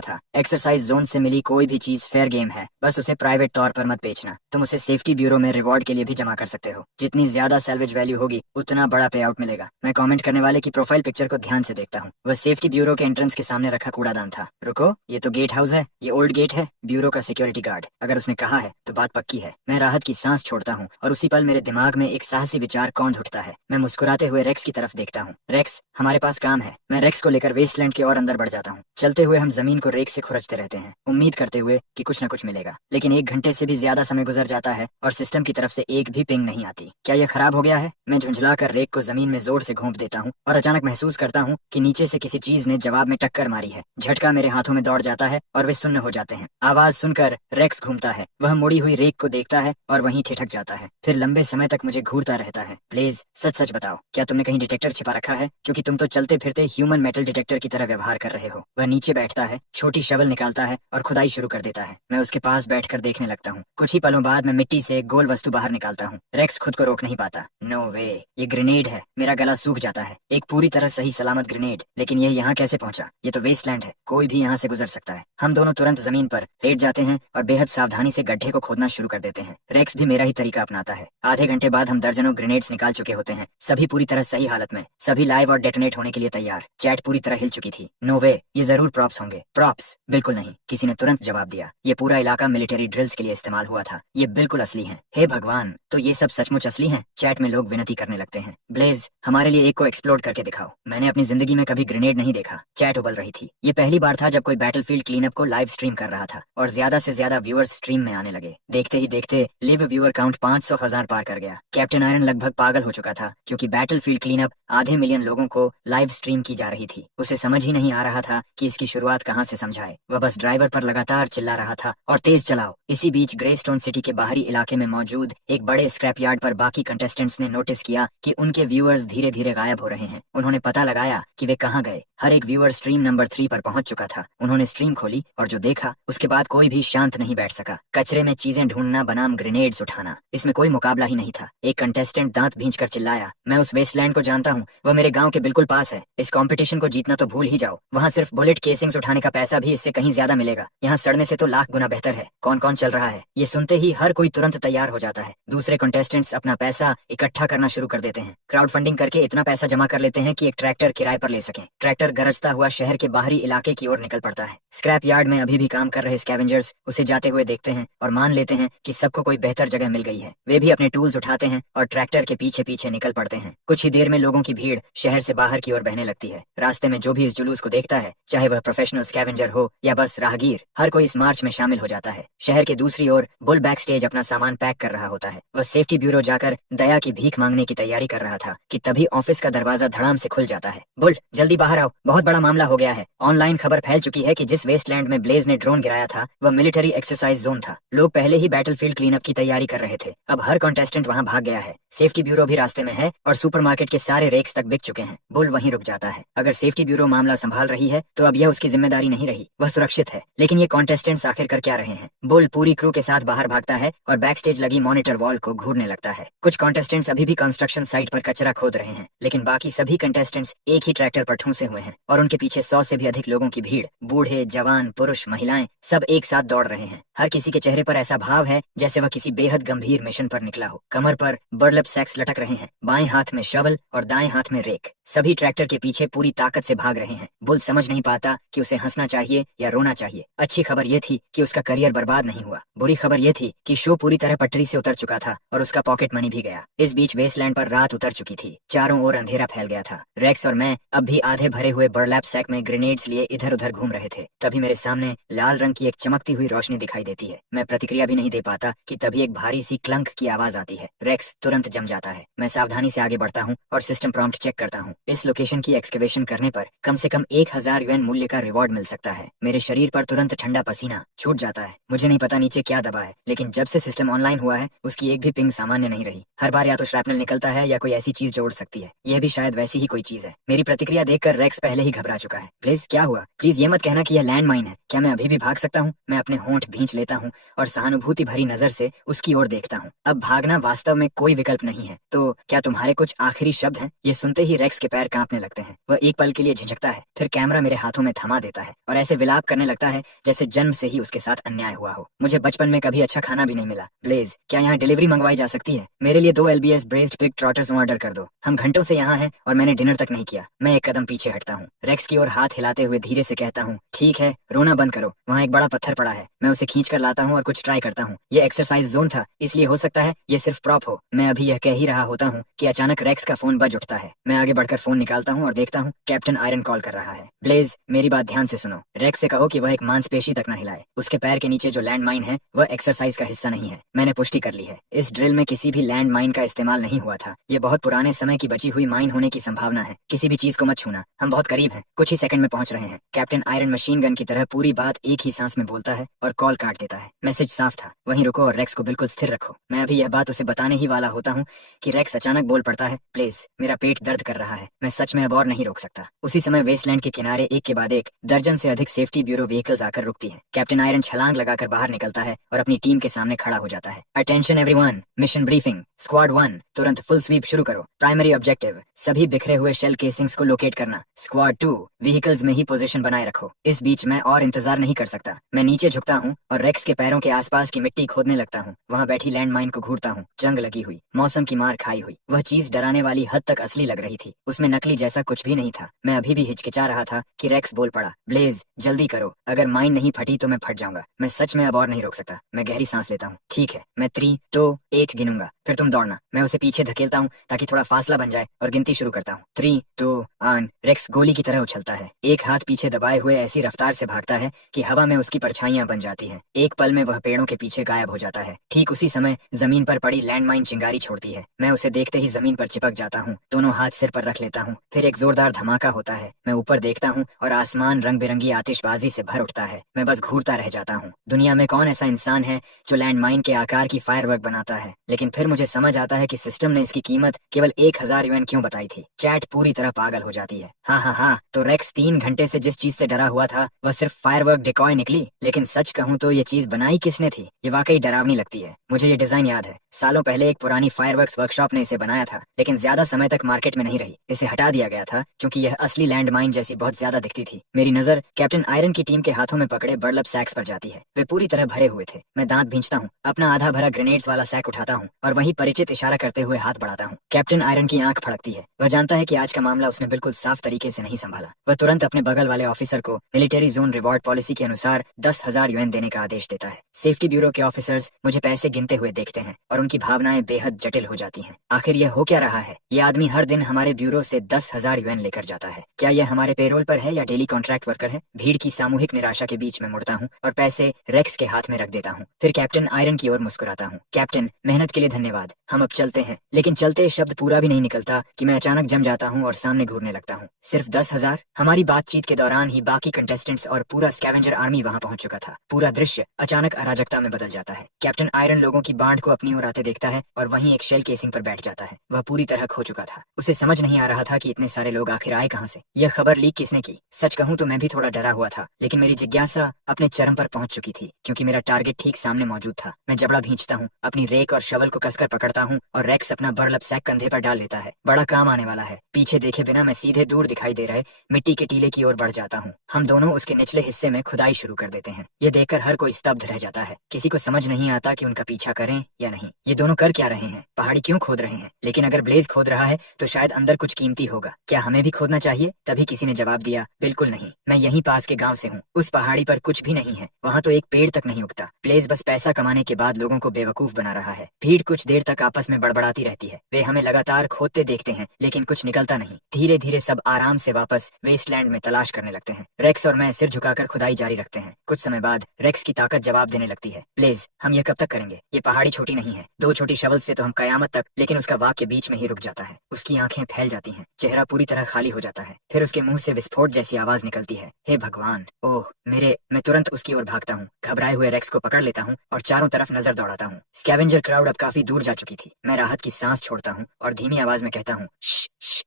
था, एक्सरसाइज जोन से मिली कोई भी चीज फेयर गेम है, बस उसे प्राइवेट तौर पर मत बेचना। तुम उसे सेफ्टी ब्यूरो में रिवॉर्ड के लिए भी जमा कर सकते हो। जितनी ज्यादा सैल्वेज वैल्यू होगी उतना बड़ा पे आउट मिलेगा। मैं कमेंट करने वाले की प्रोफाइल पिक्चर को ध्यान से देखता हूँ। वह सेफ्टी ब्यूरो के एंट्रेंस के सामने रखा कूड़ादान था। रुको, ये तो गेट हाउस है। ये ओल्ड गेट है, ब्यूरो का सिक्योरिटी गार्ड। अगर उसने कहा है तो बात पक्की है। मैं राहत की सांस छोड़ता हूँ और उसी पल मेरे दिमाग में एक साहसी विचार कौंध उठता है। मैं मुस्कुराते हुए रेक्स की तरफ देखता हूँ। रेक्स, हमारे पास काम है। मैं रेक्स को लेकर वेस्टलैंड के और अंदर बढ़ जाता हूँ। चलते हुए हम जमीन को रेक से खुरचते रहते हैं, उम्मीद करते हुए कि कुछ न कुछ मिलेगा। लेकिन 1 घंटे से भी ज्यादा समय गुजर जाता है और सिस्टम की तरफ से एक भी पिंग नहीं आती। क्या यह खराब हो गया है? मैं झुंझलाकर रेक को जमीन में जोर से घोंप देता हूँ और अचानक महसूस करता हूँ कि नीचे से किसी चीज ने जवाब में टक्कर मारी है। झटका मेरे हाथों में दौड़ जाता है और वे सुन्न हो जाते हैं। आवाज सुनकर रेक्स घूमता है। वह मुड़ी हुई रेक को देखता है और वहीं ठिठक जाता है। फिर लंबे समय तक मुझे घूरता रहता है। प्लीज सच सच बताओ, क्या तुमने कहीं डिटेक्टर छिपा रखा है? क्योंकि तुम तो चलते फिरते ह्यूमन मेटल डिटेक्टर की तरह व्यवहार कर रहे हो। वह नीचे बैठता है, छोटी शवल निकालता है और खुदाई शुरू कर देता है। मैं उसके पास बैठकर देखने लगता हूँ। कुछ ही पलों बाद मैं मिट्टी से एक गोल वस्तु बाहर निकालता हूँ। रेक्स खुद को रोक नहीं पाता। नो वे, ये ग्रेनेड है। मेरा गला सूख जाता है। एक पूरी तरह सही सलामत ग्रेनेड, लेकिन यह यहाँ कैसे पहुंचा? ये तो वेस्टलैंड है, कोई भी यहाँ से गुजर सकता है। हम दोनों तुरंत जमीन पर लेट जाते हैं और बेहद सावधानी से गड्ढे को खोदना शुरू कर देते हैं। रेक्स भी मेरा ही तरीका अपनाता है। आधे घंटे बाद हम दर्जनों ग्रेनेड्स निकाल चुके होते हैं, सभी पूरी तरह सही हालत में, सभी लाइव और डेटोनेट होने के लिए तैयार। चैट पूरी तरह हिल चुकी थी। नो वे, ये जरूर प्रॉप्स होंगे। प्रॉप्स? बिल्कुल नहीं, किसी ने तुरंत जवाब दिया। ये पूरा इलाका मिलिट्री ड्रिल्स के लिए इस्तेमाल हुआ था। ये बिल्कुल असली है। हे भगवान, तो ये सब सचमुच असली है? चैट में लोग विनती करने लगते हैं। ब्लेज, हमारे लिए एक को एक्सप्लोड करके दिखाओ। मैंने अपनी जिंदगी में कभी ग्रेनेड नहीं देखा। चैट उबल रही थी। ये पहली बार था जब कोई बैटलफील्ड क्लीनअप को लाइव स्ट्रीम कर रहा था और ज्यादा से ज्यादा व्यूअर्स स्ट्रीम में आने लगे। देखते ही देखते लिव व्यूअर काउंट 500,000 पार कर गया। कैप्टन आयरन लगभग पागल हो चुका था क्योंकि बैटलफील्ड क्लीनअप आधे मिलियन लोगों को लाइव स्ट्रीम की जा रही थी। उसे समझ ही नहीं आ रहा था कि इसकी शुरुआत कहाँ से समझाए। वह बस ड्राइवर पर लगातार चिल्ला रहा था और तेज चलाओ। इसी बीच ग्रेस्टोन सिटी के बाहरी इलाके में मौजूद एक बड़े स्क्रैप यार्ड पर बाकी कंटेस्टेंट्स ने नोटिस किया कि उनके व्यूअर्स धीरे धीरे गायब हो रहे हैं। उन्होंने पता लगाया कि वे कहाँ गए। हर एक व्यूअर स्ट्रीम नंबर 3 पर पहुंच चुका था। उन्होंने स्ट्रीम खोली और जो देखा उसके बाद कोई भी शांत नहीं बैठ सका। कचरे में चीजें ढूंढना बनाम ग्रेनेड्स उठाना, इसमें कोई मुकाबला ही नहीं था। एक कंटेस्टेंट दांत भींचकर चिल्लाया, मैं उस वेस्टलैंड को जानता हूँ, वह मेरे गांव के बिल्कुल पास है। इस कंपटीशन को जीतना तो भूल ही जाओ। वहाँ सिर्फ बुलेट केसिंग्स उठाने का पैसा भी इससे कहीं ज्यादा मिलेगा। यहाँ सड़ने से तो लाख गुना बेहतर है। कौन कौन चल रहा है? ये सुनते ही हर कोई तुरंत तैयार हो जाता है। दूसरे कंटेस्टेंट्स अपना पैसा इकट्ठा करना शुरू कर देते हैं। क्राउड फंडिंग करके इतना पैसा जमा कर लेते हैं कि एक ट्रैक्टर किराए पर ले सकें। ट्रैक्टर गरजता हुआ शहर के बाहरी इलाके की ओर निकल पड़ता है। स्क्रैप यार्ड में अभी भी काम कर रहे स्कैवेंजर्स उसे जाते हुए देखते हैं और मान लेते हैं कि सबको कोई बेहतर जगह मिल गई है। वे भी अपने टूल्स उठाते हैं और ट्रैक्टर के पीछे पीछे निकल पड़ते हैं। कुछ ही देर में लोगों की भीड़ शहर से बाहर की ओर बहने लगती है। रास्ते में जो भी इस जुलूस को देखता है, चाहे वह प्रोफेशनल स्कैवेंजर हो या बस राहगीर, हर कोई इस मार्च में शामिल हो जाता है। शहर के दूसरी ओर बुल बैक स्टेज अपना सामान पैक कर रहा होता है। वह सेफ्टी ब्यूरो जाकर दया की भीख मांगने की तैयारी कर रहा था कि तभी ऑफिस का दरवाजा धड़ाम से खुल जाता है। बुल, जल्दी बाहर आओ, बहुत बड़ा मामला हो गया है। ऑनलाइन खबर फैल चुकी है कि जिस वेस्टलैंड में ब्लेज ने ड्रोन गिराया था वह मिलिट्री एक्सरसाइज जोन था। लोग पहले ही बैटलफील्ड क्लीनअप की तैयारी कर रहे थे। अब हर कंटेस्टेंट वहां भाग गया है। सेफ्टी ब्यूरो भी रास्ते में है और सुपरमार्केट के सारे रेक्स तक बिक चुके हैं। बुल वहीं रुक जाता है। अगर सेफ्टी ब्यूरो मामला संभाल रही है तो अब यह उसकी जिम्मेदारी नहीं रही, वह सुरक्षित है। लेकिन ये कॉन्टेस्टेंट्स आखिर कर क्या रहे हैं? बुल पूरी क्रू के साथ बाहर भागता है और बैक स्टेज लगी मॉनिटर वॉल को घूरने लगता है। कुछ कॉन्टेस्टेंट्स अभी भी कंस्ट्रक्शन साइट पर कचरा खोद रहे हैं, लेकिन बाकी सभी कंटेस्टेंट्स एक ही ट्रैक्टर पर ठूंसे हुए हैं और उनके पीछे 100 से भी अधिक लोगों की भीड़। बूढ़े, जवान, पुरुष, महिलाएं सब एक साथ दौड़ रहे हैं। हर किसी के चेहरे पर ऐसा भाव है जैसे वह किसी बेहद गंभीर मिशन पर निकला हो। कमर पर बर्लप सैक्स लटक रहे हैं, बाएं हाथ में शवल और दाएं हाथ में रेक। सभी ट्रैक्टर के पीछे पूरी ताकत से भाग रहे हैं। बुल समझ नहीं पाता कि उसे हंसना चाहिए या रोना चाहिए। अच्छी खबर यह थी कि उसका करियर बर्बाद नहीं हुआ। बुरी खबर यह थी कि शो पूरी तरह पटरी से उतर चुका था और उसका पॉकेट मनी भी गया। इस बीच वेस्टलैंड पर रात उतर चुकी थी। चारों ओर अंधेरा फैल गया था। रेक्स और मैं अब भी आधे भरे हुए बर्लैप सैक में ग्रेनेड्स लिए इधर उधर घूम रहे थे। तभी मेरे सामने लाल रंग की एक चमकती हुई रोशनी दिखाई देती है। मैं प्रतिक्रिया भी नहीं दे पाता कि तभी एक भारी सी क्लंक की आवाज आती है। रेक्स तुरंत जम जाता है। मैं सावधानी से आगे बढ़ता हूँ और सिस्टम प्रॉम्प्ट चेक करता हूँ। इस लोकेशन की एक्सकेवेशन करने पर कम से कम 1000 यूएन मूल्य का रिवॉर्ड मिल सकता है। मेरे शरीर पर तुरंत ठंडा पसीना छूट जाता है। मुझे नहीं पता नीचे क्या दबा है, लेकिन जब से सिस्टम ऑनलाइन हुआ है उसकी एक भी पिंग सामान्य नहीं रही। हर बार या तो श्रैपनल निकलता है या कोई ऐसी चीज जो उड़ सकती है। यह भी शायद वैसी ही कोई चीज है। मेरी प्रतिक्रिया देखकर रेक्स पहले ही घबरा चुका है। प्लीज क्या हुआ? प्लीज ये मत कहना कि यह लैंड माइन है। क्या मैं अभी भी भाग सकता हूँ? मैं अपने होंठ भींच लेता हूँ और सहानुभूति भरी नजर से उसकी ओर देखता हूँ। अब भागना वास्तव में कोई विकल्प नहीं है। तो क्या तुम्हारे कुछ आखिरी शब्द हैं? ये सुनते ही रेक्स के पैर कांपने लगते हैं। वह एक पल के लिए झिझकता है, फिर कैमरा मेरे हाथों में थमा देता है और ऐसे विलाप करने लगता है जैसे जन्म से ही उसके साथ अन्याय हुआ हो। मुझे बचपन में कभी अच्छा खाना भी नहीं मिला। ब्लेज, क्या यहाँ डिलीवरी मंगवाई जा सकती है? मेरे लिए 2 LBS braced pig trotters order कर दो। हम घंटों से यहाँ हैं और मैंने डिनर तक नहीं किया। मैं एक कदम पीछे हटता हूँ। रेक्स की ओर हाथ हिलाते हुए धीरे से कहता हूँ, ठीक है, रोना बंद करो। वहाँ एक बड़ा पत्थर पड़ा है। मैं उसे खींच कर लाता हूँ और कुछ ट्राई करता हूँ। ये एक्सरसाइज जोन था, इसलिए हो सकता है ये सिर्फ प्रॉप हो। मैं अभी यह कह ही रहा होता हूँ कि अचानक रेक्स का फोन बज उठता है। मैं आगे बढ़कर फोन निकालता हूँ और देखता हूँ कैप्टन आयरन कॉल कर रहा है। ब्लेज, मेरी बात ध्यान से सुनो। रेक्स से कहो कि वह एक मांसपेशी तक न हिलाए। उसके पैर के नीचे जो लैंड माइन है वह एक्सरसाइज का हिस्सा नहीं है। मैंने पुष्टि कर ली है। इस ड्रिल में किसी भी लैंड माइन का इस्तेमाल नहीं हुआ था। ये बहुत पुराने समय की बची हुई माइन होने की संभावना है। किसी भी चीज को मत छूना। हम बहुत करीब हैं, कुछ ही सेकंड में पहुंच रहे हैं। कैप्टन आयरन मशीन गन की तरह पूरी बात एक ही सांस में बोलता है और कॉल काट देता है। मैसेज साफ था, वहीं रुको और रेक्स को बिल्कुल स्थिर रखो। मैं अभी यह बात उसे बताने ही वाला होता हूँ कि रेक्स अचानक बोल पड़ता है, प्लीज, मेरा पेट दर्द कर रहा है। मैं सच में अब और नहीं रोक सकता। उसी समय वेस्टलैंड के किनारे एक के बाद एक दर्जन से अधिक सेफ्टी ब्यूरो व्हीकल्स आकर रुकती है। कैप्टन आयरन छलांग लगाकर बाहर निकलता है और अपनी टीम के सामने खड़ा हो जाता है। Attention everyone, mission briefing. Squad 1, तुरंत फुल स्वीप शुरू करो। प्राइमरी ऑब्जेक्टिव, सभी बिखरे हुए शेल केसिंग्स को लोकेट करना। स्क्वाड 2, व्हीकल्स में ही पोजीशन बनाए रखो। इस बीच मैं और इंतजार इंतजार नहीं कर सकता। मैं नीचे झुकता हूँ और रेक्स के पैरों के आसपास की मिट्टी खोदने लगता हूँ। वहाँ बैठी लैंड माइन को घूरता हूँ। जंग लगी हुई, मौसम की मार खाई हुई, वह चीज डराने वाली हद तक असली लग रही थी। उसमें नकली जैसा कुछ भी नहीं था। मैं अभी भी हिचकिचा रहा था कि रेक्स बोल पड़ा, ब्लेज जल्दी करो, अगर माइन नहीं फटी तो मैं फट जाऊंगा। मैं सच में अब और नहीं रोक सकता। मैं गहरी सांस लेता हूँ। ठीक है, मैं 3, 2, 8 गिनूंगा, फिर तुम दौड़ना। मैं उसे पीछे धकेलता हूँ ताकि थोड़ा फासला बन जाए और गिनती शुरू करता हूँ। 3, 2, 1। रेक्स गोली की तरह उछलता है, एक हाथ पीछे दबाए हुए ऐसी रफ्तार से भागता है कि हवा में उसकी परछाइयां बन जाती हैं। एक पल में वह पेड़ों के पीछे गायब हो जाता है। ठीक उसी समय जमीन पर पड़ी लैंडमाइन चिंगारी छोड़ती है। मैं उसे देखते ही जमीन पर चिपक जाता हूँ, दोनों हाथ सिर पर रख लेता हूँ। फिर एक जोरदार धमाका होता है। मैं ऊपर देखता हूँ और आसमान रंग बिरंगी आतिशबाजी से भर उठता है। मैं बस घूरता रह जाता हूँ। दुनिया में कौन ऐसा इंसान है जो लैंडमाइन के आकार की फायरवर्क बनाता है? लेकिन फिर मुझे समझ आता है कि सिस्टम ने इसकी कीमत केवल 1000 यूएन क्यों बताई थी। चैट पूरी तरह पागल हो जाती है। हाँ हाँ हाँ, तो रेक्स 3 घंटे से जिस चीज से डरा हुआ था वह सिर्फ फायरवर्क डिकॉय निकली। लेकिन सच कहूँ तो ये चीज बनाई किसने थी? ये वाकई डरावनी लगती है। मुझे ये डिजाइन याद है। सालों पहले एक पुरानी फायरवर्क्स वर्कशॉप ने इसे बनाया था, लेकिन ज्यादा समय तक मार्केट में नहीं रही। इसे हटा दिया गया था क्योंकि यह असली लैंडमाइन जैसी बहुत ज्यादा दिखती थी। मेरी नजर कैप्टन आयरन की टीम के हाथों में पकड़े बर्लप सैक्स पर जाती है। वे पूरी तरह भरे हुए थे। मैं दांत भींचता हूँ, अपना आधा भरा ग्रेनेड्स वाला सैक उठाता हूँ और वही परिचित इशारा करते हुए हाथ बढ़ाता हूँ। कैप्टन आयरन की आंख फड़कती है। वह जानता है कि आज का मामला उसने बिल्कुल साफ तरीके से नहीं संभाला। वह तुरंत अपने बगल वाले ऑफिसर को मिलिट्री जोन रिवॉर्ड पॉलिसी के अनुसार 10,000 यूएन देने का आदेश देता है। सेफ्टी ब्यूरो के ऑफिसर्स मुझे पैसे गिनते हुए देखते हैं और उनकी भावनाएं बेहद जटिल हो जाती हैं। आखिर यह हो क्या रहा है? ये आदमी हर दिन हमारे ब्यूरो से 10,000 यूएन लेकर जाता है। क्या यह हमारे पेरोल पर है या डेली कॉन्ट्रैक्ट वर्कर है? भीड़ की सामूहिक निराशा के बीच में मुड़ता हूँ और पैसे रेक्स के हाथ में रख देता हूँ। फिर कैप्टन आयरन की ओर मुस्कुराता हूँ। कैप्टन, मेहनत के लिए धन्यवाद, हम अब चलते हैं। लेकिन चलते शब्द पूरा भी नहीं निकलता कि मैं अचानक जम जाता हूँ और सामने घूरने लगता हूँ। सिर्फ 10,000? हमारी बातचीत के दौरान ही बाकी कंटेस्टेंट्स और पूरा स्कैवेंजर आर्मी वहाँ पहुंच चुका था। पूरा दृश्य अचानक अराजकता में बदल जाता है। कैप्टन आयरन लोगों की बाढ़ को अपनी ओर आते देखता है और वहीं एक शेल केसिंग पर बैठ जाता है। वह पूरी तरह खो चुका था। उसे समझ नहीं आ रहा था कि इतने सारे लोग आखिर आए कहाँ से। यह खबर लीक किसने की? सच कहूँ तो मैं भी थोड़ा डरा हुआ था, लेकिन मेरी जिज्ञासा अपने चरम पर पहुंच चुकी थी क्योंकि मेरा टारगेट ठीक सामने मौजूद था। मैं जबड़ा भींचता हूँ, अपनी रेक और शवल को कसकर पकड़ता हूँ और रेक्स अपना बर्लप सैक कंधे पर डाल लेता है। बड़ा काम आने वाला है। पीछे देखे बिना मैं सीधे दूर दिखाई दे रहे मिट्टी के टीले की ओर बढ़ जाता हूँ। हम दोनों उसके निचले हिस्से में खुदाई शुरू कर देते हैं। ये देखकर हर कोई स्तब्ध रह जाता है। किसी को समझ नहीं आता कि उनका पीछा करें या नहीं। ये दोनों कर क्या रहे हैं? पहाड़ी क्यों खोद रहे हैं? लेकिन अगर ब्लेज खोद रहा है तो शायद अंदर कुछ कीमती होगा। क्या हमें भी खोदना चाहिए? तभी किसी ने जवाब दिया, बिल्कुल नहीं, मैं यहीं पास के गांव से हूँ। उस पहाड़ी पर कुछ भी नहीं है। वहाँ तो एक पेड़ तक नहीं उगता। ब्लेज बस पैसा कमाने के बाद लोगों को बेवकूफ बना रहा है। भीड़ कुछ देर तक आपस में बड़बड़ाती रहती है। वे हमें लगातार खोदते देखते हैं लेकिन कुछ निकलता नहीं। धीरे धीरे सब आराम से वापस वेस्टलैंड में तलाश करने लगते हैं। रेक्स और मैं सिर झुकाकर खुदाई जारी रखते हैं। कुछ समय बाद रेक्स की ताकत जवाब देने लगती है, ब्लेज, हम ये कब तक करेंगे? ये पहाड़ी छोटी नहीं है। 2 छोटी शवल से तो हम कयामत तक। लेकिन उसका वाक्य बीच में ही रुक जाता है। उसकी आंखें फैल जाती हैं, चेहरा पूरी तरह खाली हो जाता है। फिर उसके मुंह से विस्फोट जैसी आवाज निकलती है, हे भगवान, ओह मेरे। मैं तुरंत उसकी ओर भागता हूँ, घबराए हुए रेक्स को पकड़ लेता हूँ और चारों तरफ नजर दौड़ाता हूँ। स्कैवेंजर क्राउड अब काफी दूर जा चुकी थी। मैं राहत की सांस छोड़ता हूँ और धीमी आवाज में कहता हूँ,